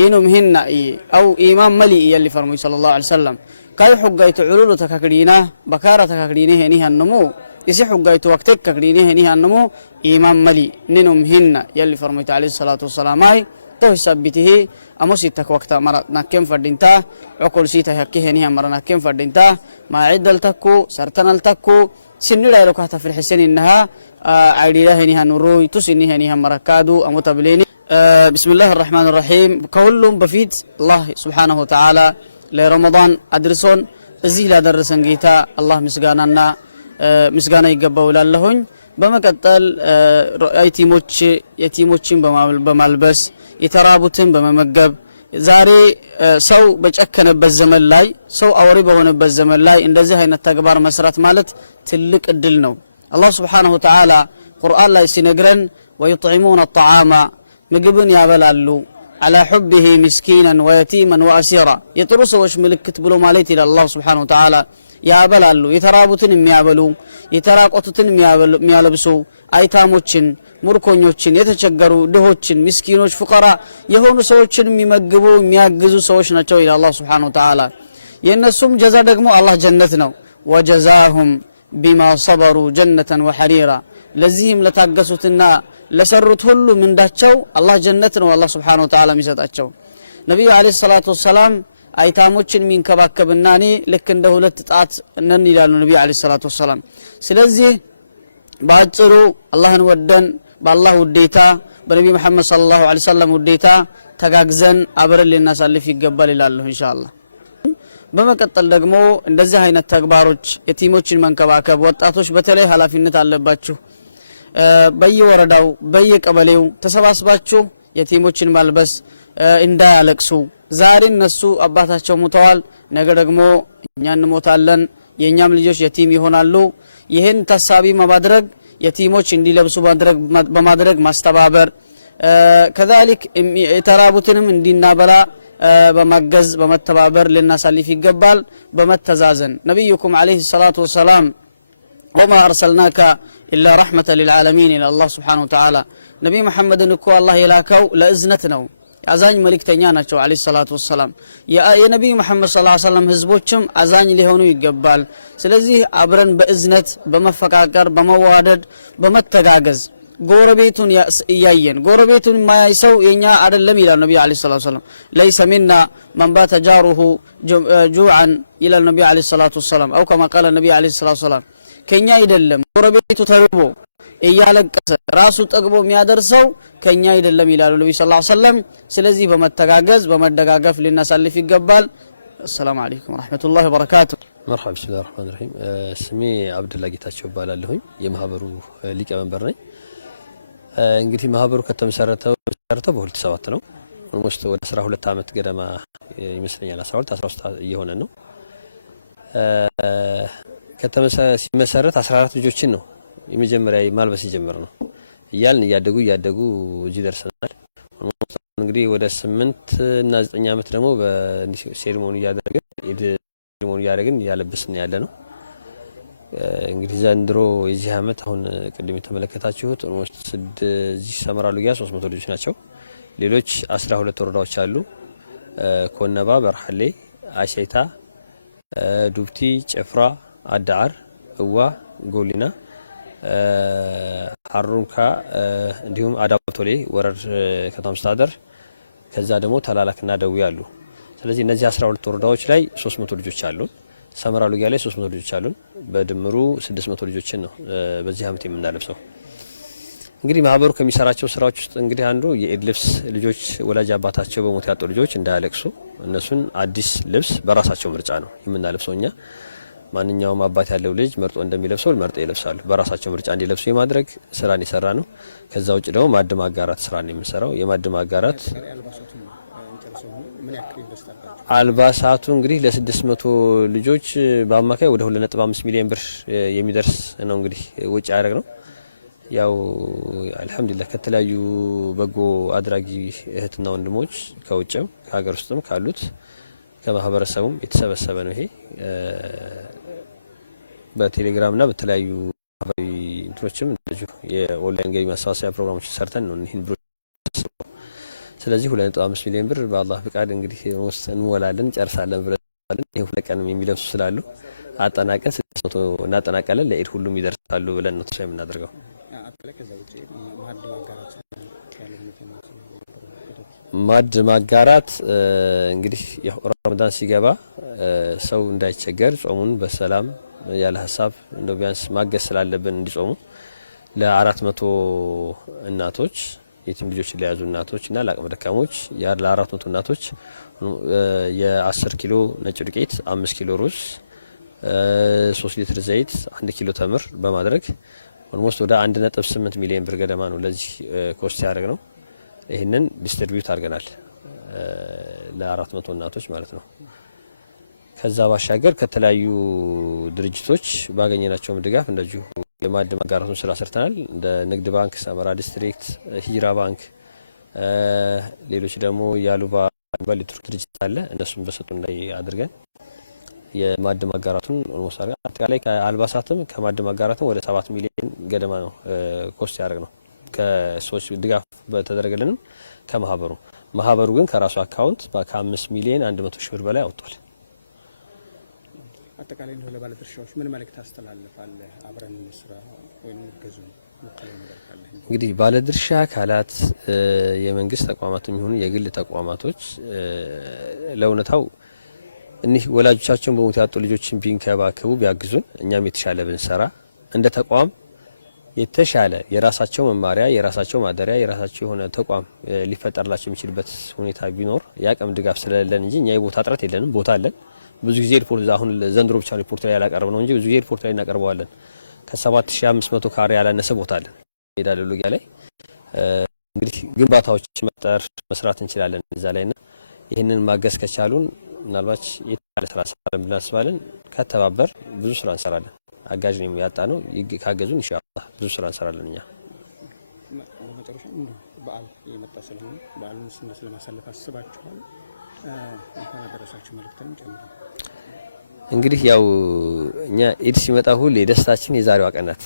ينم هن أو إمام ملي يلي فرمي صلى الله عليه وسلم كاي حقايت علولو تكاكرينا بكارة تكاكرينه هني هنمو إسي حقايت وقتك كاكرينه هني هنمو إمام ملي ننم هن يلي فرميت عليه الصلاة والسلام هاي تو سبته أمو ستك وقت مرة نكم فردينته عقل سيته هكيه هني مرة نكم فردينته ما عدل تكو سرتنا التكو سن لا يلقى في الحسين إنها عيدها هني هنروي تسني هني مركادو أمو تبليني. بسم الله الرحمن الرحيم. كلهم بفيد الله سبحانه وتعالى لرمضان أدرسون زيلا درسن جيتا الله مسجانا مسجانا يجبوا للهون بمقتل يتيموتشين بمالبس يترابطين بممجب زاري سو بجأكن بالزمن لاي سو أوري بون بالزمن لاي إن ذهين التجبار مسرات مالت تلك الدلنو الله سبحانه وتعالى قرآن لا يسنجرن ويطعمون الطعام مجبن يا بلالو على حبه مسكينا ويتيما وأسيرا يترس وش ملكت بلو ماليت إلى الله سبحانه وتعالى يا بلالو يترابطن ميابلو يتراقطن ميالبسو أيتاموتشن مركونيوتشن يتشجروا دهوتشن مسكينوش فقراء يهونو سوتشن ميمجبو مياجزو سوش نتشو إلى الله سبحانه وتعالى ينسوم جزاء دقمو الله جنتنا وجزاهم بما صبروا جنة وحريرا لزيهم لتاقسوتنا لسرت هلو من داتشو الله جنتنا والله سبحانه وتعالى ميساتشو نبي عليه الصلاة والسلام أيتاموتشن من كباكبناني لكن دهولت تتعات نني لالو نبي عليه الصلاة والسلام سلزي باجرو الله نودن بالله وديتا بنبي محمد صلى الله عليه وسلم وديتا تغاغزن أبرل للناس اللي في قبل الله إن شاء الله. በመቀጠል ደግሞ እንደዚህ አይነት ተግባሮች የቲሞችን መንከባከብ ወጣቶች በተለይ ኃላፊነት አለባችሁ በየወረዳው በየቀበሌው ተሰባስባችሁ የቲሞችን ማልበስ እንዳያለቅሱ ዛሬ እነሱ አባታቸው ሞተዋል ነገ ደግሞ እኛ እንሞታለን የኛም ልጆች የቲም ይሆናሉ ይሄን ተሳቢ ማድረግ የቲሞች እንዲለብሱ በማድረግ ማስተባበር كذلك የተራቡትንም እንዲናበራ በማገዝ በመተባበር ልናሳልፍ ይገባል በመተዛዘን ነብዩኩም አለይሂ ሰላቱ ወሰላም وما أرسلناك إلا رحمة للعالمين إلى الله سبحانه وتعالى نبي محمد نكو الله يلاكو لإذنتنا أزاني ملك تنيانا عليه الصلاة والسلام يا نبي محمد صلى الله عليه وسلم هزبوچم أزاني لهونو يقبال سلزيه أبرن بإذنت بمفكاكر بموادد بمتقاقز ጎረቤቱን እያየን ጎረቤቱን የማያይ ሰው የኛ አይደለም ይላል ነብዩ አለይሂ ሰላቱ ወሰለም ليس منا من بات جاره جوعا الى النبي عليه الصلاه والسلام او كما قال النبي عليه الصلاه والسلام ከኛ አይደለም ጎረቤቱ ተርቦ እያለቀሰ ራሱ ጠግቦ የሚያደርሰው ከኛ አይደለም ይላሉ ነብዩ ሰለላሁ ዐለይሂ ወሰለም ስለዚህ በመተጋገዝ በመደጋገፍ ልናሳልፍ ይገባል السلام عليكم ورحمه الله وبركاته مرحبا بسم الله الرحمن الرحيم ስሜ አብዱላህ ጌታቸው እባላለሁኝ የማህበሩ ሊቀመንበር ነኝ እንግዲህ ማህበሩ ከተመሰረተው በ2007 ነው ኦልሞስት ወደ 12 አመት ገደማ ይመስለኛል 13 እየሆነ ነው ሲመሰረት 14 ልጆችን ነው የመጀመሪያ ማልበስ የጀመረ ነው እያልን እያደጉ እዚህ ደርሰናል እንግዲህ ወደ 8 እና 9 አመት ደግሞ በሴሪሞኒ ያደረግን ያለበስን ያለ ነው እንግዲህ ዘንድሮ የዚህ አመት አሁን ቅድም የተመለከታችሁት ኦልሞስት እዚህ ሰመራ ሉጊያ 300 ልጆች ናቸው ሌሎች 12 ወረዳዎች አሉ ኮነባ በርሐሌ አሸይታ ዱብቲ ጨፍራ አዳር እዋ ጎሊና ሐሩንካ እንዲሁም አዳቦቶሌ ወረር ከተማ አስተዳደር ከዛ ደግሞ ተላላክና ደዊ አሉ ስለዚህ እነዚህ 12 ወረዳዎች ላይ 300 ልጆች አሉ ሰመራ ሉጊያ ላይ 300 ልጆች አሉን በድምሩ 600 ልጆችን ነው በዚህ አመት የምናለብሰው እንግዲህ ማህበሩ ከሚሰራቸው ስራዎች ውስጥ እንግዲህ አንዱ የኢድ ልብስ ልጆች ወላጅ አባታቸው በሞት ያጡ ልጆች እንዳያለቅሱ እነሱን አዲስ ልብስ በራሳቸው ምርጫ ነው የምናለብሰው እኛ ማንኛውም አባት ያለው ልጅ መርጦ እንደሚለብሰው መርጦ ይለብሳሉ በራሳቸው ምርጫ እንዲለብሱ የማድረግ ስራን ይሰራ ነው ከዛ ውጭ ደግሞ ማዕድ ማጋራት ስራን የምንሰራው የማዕድ ማጋራት አልባሳቱ እንግዲህ ለ600 ልጆች በአማካይ ወደ 2.5 ሚሊዮን ብር የሚደርስ ነው እንግዲህ ወጪ ያደረግ ነው ያው አልহামዱሊላህ ከተለያዩ በጎ አድራጊ እህትና ወንድሞች ከውጭም ከሀገር ውስጥም ካሉት ከማህበረሰቡም የተሰበሰበ ነው ይሄ በቴሌግራም እና በተለያዩ ማህበራዊ እንትኖችም እንደዚሁ የኦንላይን ገቢ ማሰባሰቢያ ፕሮግራሞች ሰርተን ነው ይሄን ብር ስለዚህ 2.5 ሚሊዮን ብር በአላህ ፍቃድ እንግዲህ እንሞላለን ጨርሳለን ብለን ይሄ ሁለት ቀንም የሚለብሱ ስላሉ አጠናቀን 600 እናጠናቀለን ለኢድ ሁሉም ይደርሳሉ ብለን ነው ተስፋ የምናደርገው ማዕድ ማጋራት እንግዲህ ረመዳን ሲገባ ሰው እንዳይቸገር ጾሙን በሰላም ያለ ሐሳብ እንደው ቢያንስ ማገዝ ስላለብን እንዲጾሙ ለ400 እናቶች የቲም ልጆች ለያዙ እናቶች እና ለአቅመ ደካሞች ለ400 እናቶች የ10 ኪሎ ነጭ ዱቄት 5 ኪሎ ሩዝ 3 ሊትር ዘይት 1 ኪሎ ተምር በማድረግ ኦልሞስት ወደ 1.8 ሚሊዮን ብር ገደማ ነው ለዚህ ኮስት ያደረግ ነው ይሄንን ዲስትሪቢዩት አድርገናል ለ400 እናቶች ማለት ነው ከዛ ባሻገር ከተለያዩ ድርጅቶች ባገኘናቸው ድጋፍ እንደዚሁ የማዕድ ማጋራቱን ስራ ሰርተናል እንደ ንግድ ባንክ ሰመራ ዲስትሪክት ሂጅራ ባንክ ሌሎች ደግሞ ያሉባ ባለቱርክ ድርጅት አለ እነሱም በሰጡን ላይ አድርገን የማዕድ ማጋራቱን ኦልሞስት አጠቃላይ ከአልባሳትም ከማዕድ ማጋራትም ወደ 7 ሚሊዮን ገደማ ነው ኮስት ያደረግ ነው ከሶች ድጋፍ በተደረገልን ከማህበሩ ግን ከራሱ አካውንት ከ5 ሚሊዮን 100 ሺህ ብር በላይ አውጥቷል አጠቃላይ ነው ለባለድርሻዎች ምን መልእክት አስተላልፋለ አብረን እንስራ ወይም ገዙ እንግዲህ ባለድርሻ አካላት የመንግስት ተቋማትም ይሁን የግል ተቋማቶች ለውነታው እኒህ ወላጆቻቸውን በሞት ያጡ ልጆችን ቢንከባከቡ ቢያግዙን እኛም የተሻለ ብንሰራ እንደ ተቋም የተሻለ የራሳቸው መማሪያ የራሳቸው ማደሪያ የራሳቸው የሆነ ተቋም ሊፈጠርላቸው የሚችልበት ሁኔታ ቢኖር ያቀም ድጋፍ ስለሌለን እንጂ እኛ የቦታ እጥረት የለንም ቦታ አለን ብዙ ጊዜ ሪፖርት አሁን ዘንድሮ ብቻ ሪፖርት ላይ ያላቀርብ ነው እንጂ ብዙ ጊዜ ሪፖርት ላይ እናቀርበዋለን ከ7500 ካሬ ያላነሰ ቦታ አለን ሄዳለሉ ያ ላይ እንግዲህ ግንባታዎች መፍጠር መስራት እንችላለን እዛ ላይና ይሄንን ማገዝ ከቻሉን ምናልባት የተሻለ ስራ እንሰራለን ብለን አስባለን ከተባበር ብዙ ስራ እንሰራለን አጋዥ ነው ያጣ ነው ካገዙን ኢንሻአላህ ብዙ ስራ እንሰራለን እኛ በመጨረሻ በዓል የመጣ ስለሆነ በዓልን ስለማሳለፍ አስባችኋል እንኳን አደረሳችሁ መልእክቱን ጨምሩ እንግዲህ ያው እኛ ኢድ ሲመጣ ሁሌ ደስታችን የዛሬዋ ቀን ናት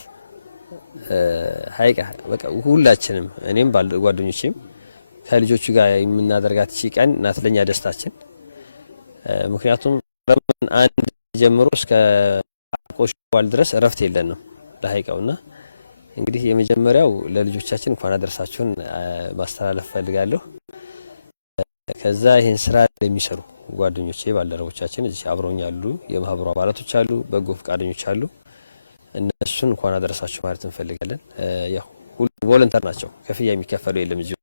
ሀይቃ በቃ ሁላችንም እኔም ጓደኞቼም ከልጆቹ ጋር የምናደርጋት እቺ ቀን ናት ለኛ ደስታችን ምክንያቱም ረመዳን አንድ ጀምሮ እስከ ቆሽዋል ድረስ እረፍት የለንም ለሀይቃውና እንግዲህ የመጀመሪያው ለልጆቻችን እንኳን አደረሳችሁን ማስተላለፍ ፈልጋለሁ። ከዛ ይሄን ስራ የሚሰሩ ጓደኞቼ ባልደረቦቻችን እዚህ አብረውኝ ያሉ የማህበሩ አባላቶች አሉ፣ በጎ ፈቃደኞች አሉ። እነሱን እንኳን አደረሳችሁ ማለት እንፈልጋለን። ያው ሁሉ ቮለንተር ናቸው፣ ክፍያ የሚከፈለው የለም። እዚህ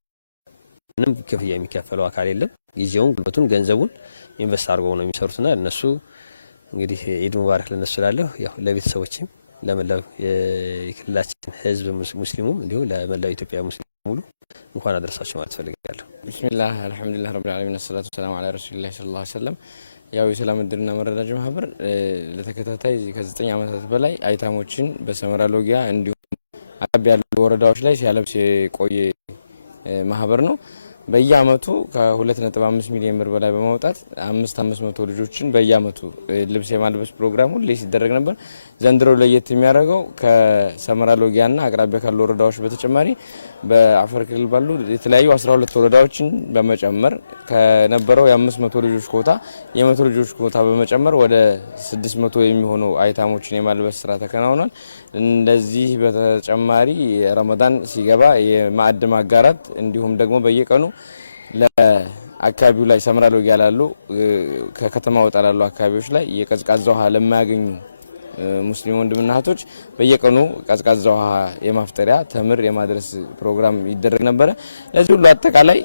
ምንም ክፍያ የሚከፈለው አካል የለም። ጊዜውን፣ ጉልበቱን፣ ገንዘቡን ኢንቨስት አድርገው ነው የሚሰሩትና እነሱ እንግዲህ ኢድ ሙባረክ ለነሱ እላለሁ። ያው ለቤተሰቦችም ለመላው የክልላችን ህዝብ ሙስሊሙም እንዲሁም ለመላው ኢትዮጵያ ሙስሊም ሙሉ እንኳን አደረሳችሁ ማለት ፈልጋለሁ። ቢስሚላህ አልሐምዱሊላህ ረብል ዓለሚን ሰላቱ ወሰላሙ ዐላ ረሱሊላህ ሰለላሁ ዐለይሂ ወሰለም። ያው የሰላም እድርና መረዳጃ ማህበር ለተከታታይ ከ9 ዓመታት በላይ አይታሞችን በሰመራ ሎጊያ እንዲሁም አቅራቢያ ያሉ ወረዳዎች ላይ ሲያለብስ የቆየ ማህበር ነው። በየአመቱ ከ2.5 ሚሊዮን ብር በላይ በማውጣት 500 ልጆችን በየአመቱ ልብስ የማልበስ ፕሮግራም ሁሌ ሲደረግ ነበር። ዘንድሮ ለየት የሚያደርገው ከሰመራ ሎጊያና አቅራቢያ ካሉ ወረዳዎች በተጨማሪ በአፋር ክልል ባሉ የተለያዩ 12 ወረዳዎችን በመጨመር ከነበረው የ500 ልጆች ኮታ የ100 ልጆች ኮታ በመጨመር ወደ 600 የሚሆኑ አይታሞችን የማልበስ ስራ ተከናውኗል። እንደዚህ በተጨማሪ ረመዳን ሲገባ የማዕድ ማጋራት እንዲሁም ደግሞ በየቀኑ ለአካባቢው ላይ ሰመራ ሎጊያ ላሉ ከከተማ ወጣ ላሉ አካባቢዎች ላይ የቀዝቃዛ ውሃ ለማያገኙ ሙስሊም ወንድምና እህቶች በየቀኑ ቀዝቃዛ ውሃ የማፍጠሪያ ተምር የማድረስ ፕሮግራም ይደረግ ነበረ። ለዚህ ሁሉ አጠቃላይ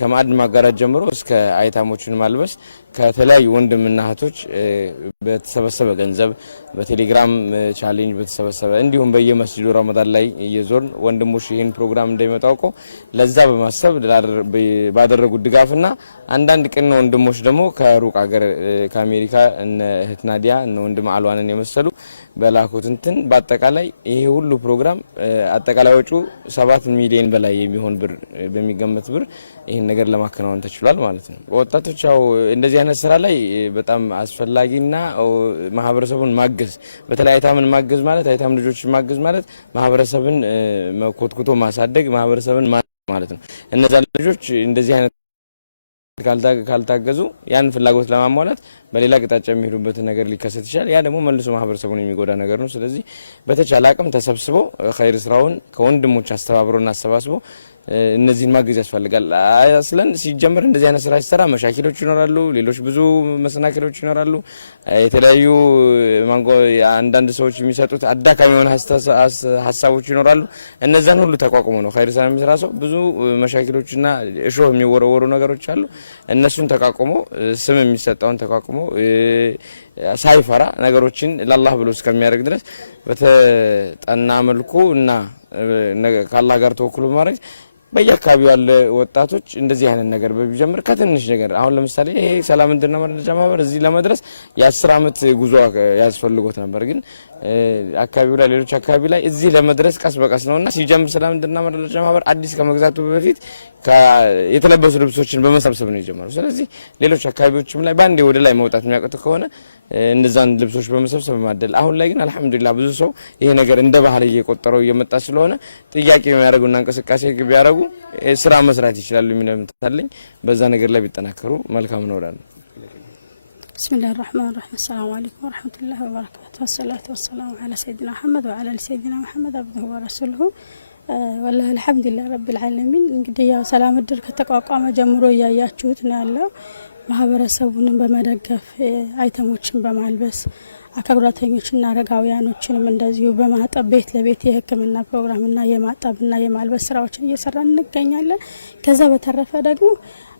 ከማዕድ ማጋራት ጀምሮ እስከ አይታሞችን ማልበስ ከተለያዩ ወንድምና እህቶች በተሰበሰበ ገንዘብ በቴሌግራም ቻሌንጅ በተሰበሰበ እንዲሁም በየመስጂዱ ረመዳን ላይ እየዞርን ወንድሞች ይህን ፕሮግራም እንደሚመጣ አውቀው ለዛ በማሰብ ባደረጉት ድጋፍና አንዳንድ ቅን ወንድሞች ደግሞ ከሩቅ ሀገር ከአሜሪካ እነ እህት ናዲያ እነ ወንድም አልዋንን የመሰሉ በላኩት እንትን በአጠቃላይ ይሄ ሁሉ ፕሮግራም አጠቃላይ ወጪው 7 ሚሊዮን በላይ የሚሆን ብር በሚገመት ብር ይሄን ነገር ለማከናወን ተችሏል ማለት ነው። ወጣቶች ያው እንደዚህ አይነት ስራ ላይ በጣም አስፈላጊና ማህበረሰቡን ማገዝ በተለይ አይታምን ማገዝ ማለት አይታም ልጆችን ማገዝ ማለት ማህበረሰብን መኮትኩቶ ማሳደግ ማህበረሰብን ማለት ነው። እነዛ ልጆች እንደዚህ አይነት ካልታገዙ ያን ፍላጎት ለማሟላት በሌላ አቅጣጫ የሚሄዱበት ነገር ሊከሰት ይችላል። ያ ደግሞ መልሶ ማህበረሰቡን የሚጎዳ ነገር ነው። ስለዚህ በተቻለ አቅም ተሰብስቦ ኸይር ስራውን ከወንድሞች አስተባብሮና አሰባስቦ እነዚህን ማገዝ ያስፈልጋል። አስለን ሲጀምር እንደዚህ አይነት ስራ ሲሰራ መሻኪሎች ይኖራሉ፣ ሌሎች ብዙ መሰናክሎች ይኖራሉ። የተለያዩ አንዳንድ ሰዎች የሚሰጡት አዳካሚ የሆነ ሀሳቦች ይኖራሉ። እነዛን ሁሉ ተቋቁሞ ነው ኸይር ስራ የሚሰራ ሰው። ብዙ መሻኪሎችና እሾህ የሚወረወሩ ነገሮች አሉ። እነሱን ተቋቁሞ ስም የሚሰጠውን ተቋቁሞ ሳይፈራ ነገሮችን ለአላህ ብሎ እስከሚያደርግ ድረስ በተጠና መልኩ እና ከአላህ ጋር ተወክሎ ማድረግ በየአካባቢው ያለ ወጣቶች እንደዚህ አይነት ነገር በሚጀምር ከትንሽ ነገር አሁን ለምሳሌ ይሄ ሰላም እድርና መረዳጃ ማህበር እዚህ ለመድረስ የ10 ዓመት ጉዞ ያስፈልጎት ነበር። ግን አካባቢው ላይ ሌሎች አካባቢ ላይ እዚህ ለመድረስ ቀስ በቀስ ነውና ሲጀምር ሰላም እድርና መረዳጃ ማህበር አዲስ ከመግዛቱ በፊት የተለበሱ ልብሶችን በመሰብሰብ ነው የጀመረው። ስለዚህ ሌሎች አካባቢዎችም ላይ ባንዴ ወደ ላይ መውጣት የሚያውቁት ከሆነ እነዛን ልብሶች በመሰብሰብ ማደል። አሁን ላይ ግን አልহামዱሊላህ ብዙ ሰው ይሄ ነገር እንደ ባህል እየቆጠረው እየመጣ ስለሆነ ጥያቄ የሚያደርጉና እንቅስቃሴ ቢያደርጉ ስራ መስራት ይችላሉ የሚለው ምታለኝ። በዛ ነገር ላይ ቢጠናከሩ መልካም ነው እላለሁ። ቢስሚላሂር ረህማኒር ረሂም ሰላም አለይኩም ወራህመቱላሂ ወበረካቱ ወሰላቱ ወሰላሙ ዐላ ሰይድና መሐመድ ወዐላ አሊ ሰይድና መሐመድ አብዱሁ ወረሱሉሁ ወላሂ አልሐምዱሊላህ ረብል ዓለሚን። እንግዲህ ያው ሰላም እድር ከተቋቋመ ጀምሮ እያያችሁት ነው ያለው። ማህበረሰቡንም በመደገፍ አይተሞችን በማልበስ አካል ጉዳተኞችና አረጋውያኖችንም እንደዚሁ በማጠብ ቤት ለቤት የሕክምና ፕሮግራምና የማጠብና የማልበስ ስራዎችን እየሰራን እንገኛለን። ከዛ በተረፈ ደግሞ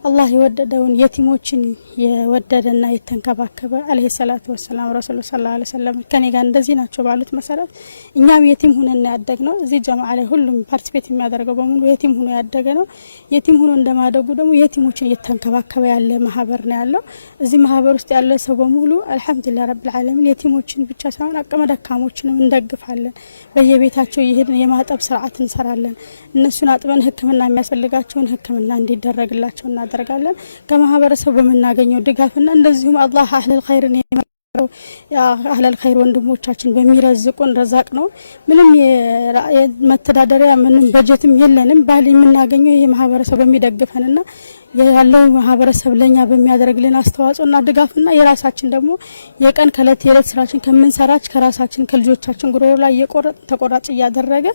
አላህ የወደደውን የቲሞችን የወደደና የተንከባከበ አለይሂ ሰላቱ ወሰላም ረሱሉ ሰለላሁ ዐለይሂ ወሰለም ከኔ ጋር እንደዚህ ናቸው ባሉት መሰረት እኛም የቲም ሆነን ያደግ ነው። እዚህ ጀማዓ ላይ ሁሉም ፓርቲሲፔት የሚያደርገው በሙሉ የቲም ሆኖ ያደገ ነው። የቲም ሆኖ እንደማደጉ ደግሞ የቲሞችን እየተንከባከበ ያለ ማህበር ነው ያለው። እዚህ ማህበር ውስጥ ያለ ሰው በሙሉ አልহামዱሊላህ ረብል ዓለሚን የቲሞችን ብቻ ሳይሆን አቅመ ደካሞችንም እንደግፋለን። በየቤታቸው ይሄድን የማጠብ ስርዓት እንሰራለን። እነሱን አጥበን ህክምና የሚያስፈልጋቸውን ህክምና እንዲደረግላቸው እናደርጋለን። ከማህበረሰቡ በመናገኘው ድጋፍና እንደዚሁም አላህ አህለል ኸይርን የመረው አህለል ኸይር ወንድሞቻችን በሚረዝቁን ረዛቅ ነው። ምንም መተዳደሪያ ምንም በጀትም የለንም። ባል የምናገኘው ይሄ ማህበረሰብ በሚደግፈንና ያለው ማህበረሰብ ለኛ በሚያደርግልን አስተዋጽኦና ድጋፍና የራሳችን ደግሞ የቀን ከለት የለት ስራችን ከምንሰራች ከራሳችን ከልጆቻችን ጉሮሮ ላይ ተቆራጭ እያደረገ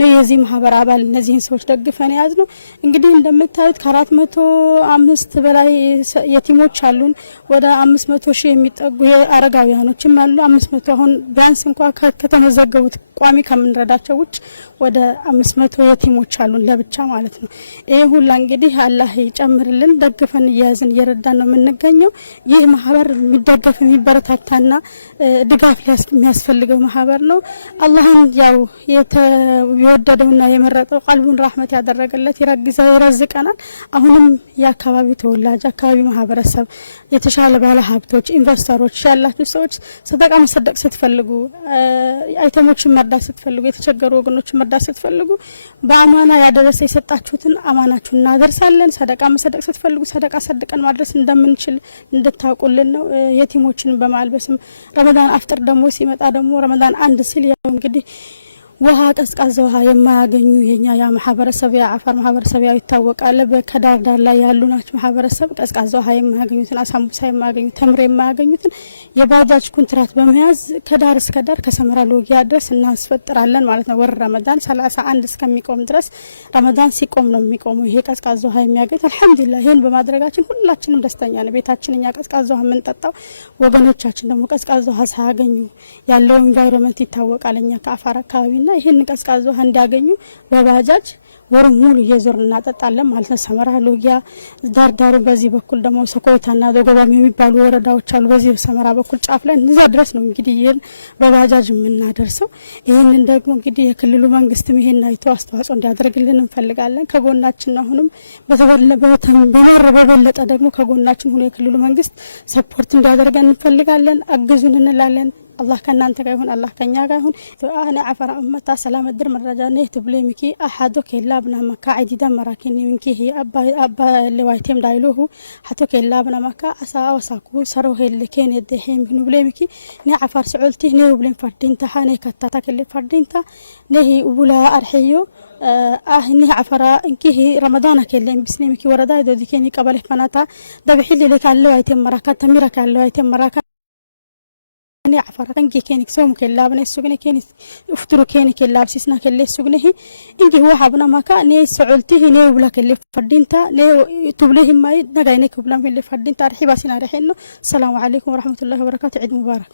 ነው የዚህ ማህበር አባል እነዚህን ሰዎች ደግፈን ያዝነው። እንግዲህ እንደምታዩት ከ405 በላይ የቲሞች አሉን። ወደ 500 ሺህ የሚጠጉ አረጋውያኖችም አሉ። 500 አሁን ቢያንስ እንኳን ከተመዘገቡት ቋሚ ከምንረዳቸው ውጭ ወደ 500 የቲሞች አሉን ለብቻ ማለት ነው። ይሄ ሁላ እንግዲህ አላህ ይጨምርልን ደግፈን እያያዝን እየረዳን ነው የምንገኘው። ይህ ማህበር የሚደገፍ የሚበረታታና ድጋፍ የሚያስፈልገው ማህበር ነው። አላህን ያው የወደደውና የመረጠው ቀልቡን ረህመት ያደረገለት ይረዝቀናል። አሁንም የአካባቢው ተወላጅ አካባቢ ማህበረሰብ የተሻለ ባለ ሀብቶች ኢንቨስተሮች ያላችሁ ሰዎች ሰደቃ መሰደቅ ስትፈልጉ አይተሞችን መርዳት ስትፈልጉ የተቸገሩ ወገኖችን መርዳት ስትፈልጉ በአማና ያደረሰ የሰጣችሁትን አማናችሁን እናደርሳለን። ሰደቃ መሰደቅ ስትፈልጉ ሰደቃ ሰድቀን ማድረስ እንደምንችል እንድታውቁልን ነው። የቲሞችን በማልበስም ረመዳን አፍጥር ደግሞ ሲመጣ ደግሞ ረመዳን አንድ ሲል ያው እንግዲህ ውሃ ቀዝቃዛ ውሃ የማያገኙ የኛ ያ ማህበረሰብ ያ አፋር ማህበረሰብ ያው ይታወቃል። በከዳር ዳር ላይ ያሉ ናቸው ማህበረሰብ ቀዝቃዛ ውሃ የማያገኙትን አሳምቡሳ የማያገኙትን ተምር የማያገኙትን የባጃጅ ኮንትራት በመያዝ ከዳር እስከ ዳር ከሰመራ ሎጊያ ድረስ እናስፈጥራለን ማለት ነው። ወር ረመዳን 31 እስከሚቆም ድረስ ረመዳን ሲቆም ነው የሚቆመው ይሄ ቀዝቃዛ ውሃ የሚያገኙት። አልহামዱሊላህ ይሄን በማድረጋችን ሁላችንም ደስተኛ ነን። ቤታችን እኛ ቀዝቃዛ ውሃ የምንጠጣው ወገኖቻችን ደግሞ ቀዝቃዛ ውሃ ሳያገኙ ያለው ኢንቫይሮንመንት ይታወቃል። እኛ ከአፋር አካባቢ ይሄን ቀዝቃዛ ውሃ እንዲያገኙ በባጃጅ ወር ሙሉ እየዞርን እናጠጣለን ማለት ነው። ሰመራ ሎጊያ ዳርዳሩ በዚህ በኩል ደግሞ ሰኮይታና ደጎባም የሚባሉ ወረዳዎች አሉ። በዚህ ሰመራ በኩል ጫፍ ላይ እዛ ድረስ ነው እንግዲህ ይሄን በባጃጅ የምናደርሰው። ይሄንን ደግሞ እንግዲህ የክልሉ መንግስትም ይሄን አይቶ አስተዋጽኦ እንዲያደርግልን እንፈልጋለን። ከጎናችን አሁንም በበለጠ ደግሞ ከጎናችን ሆኖ የክልሉ መንግስት ሰፖርት እንዲያደርገን እንፈልጋለን። አግዙን እንላለን። الله كنا أنت كيهون الله كنيا كيهون أنا عفر أمتا سلام الدر مرة نه تبلي مكي أحدك إلا بنا مكا عديدا مراكني منكي هي أبا اللي وايتم دايلوه حتى كإلا بنا مكا أسا وساكو سروه اللي كان يدحين بنبلي مكي نه عفر سعولتي نه بلين فردين تحاني كتاتك اللي فردين تا نه وبلا أرحيو نه عفرا إنكي هي رمضان كلين بسنيمكي وردا يدو ديكيني قبل فناتا دبحيل اللي كان له وايتم مراكات تميرا كان له وايتم مراكات أنا عفرا كنكي كينك سوم كلا بنا السجن كينك افترو كينك كلا بسيسنا كلا السجن هي إنتي هو حبنا مكا ني سعولتي هني وبلا كلا فردينتا ليه تبليهم ما نجاينك وبلا في اللي فردينتا رحي باسنا رحينه. السلام عليكم ورحمة الله وبركاته. عيد مبارك.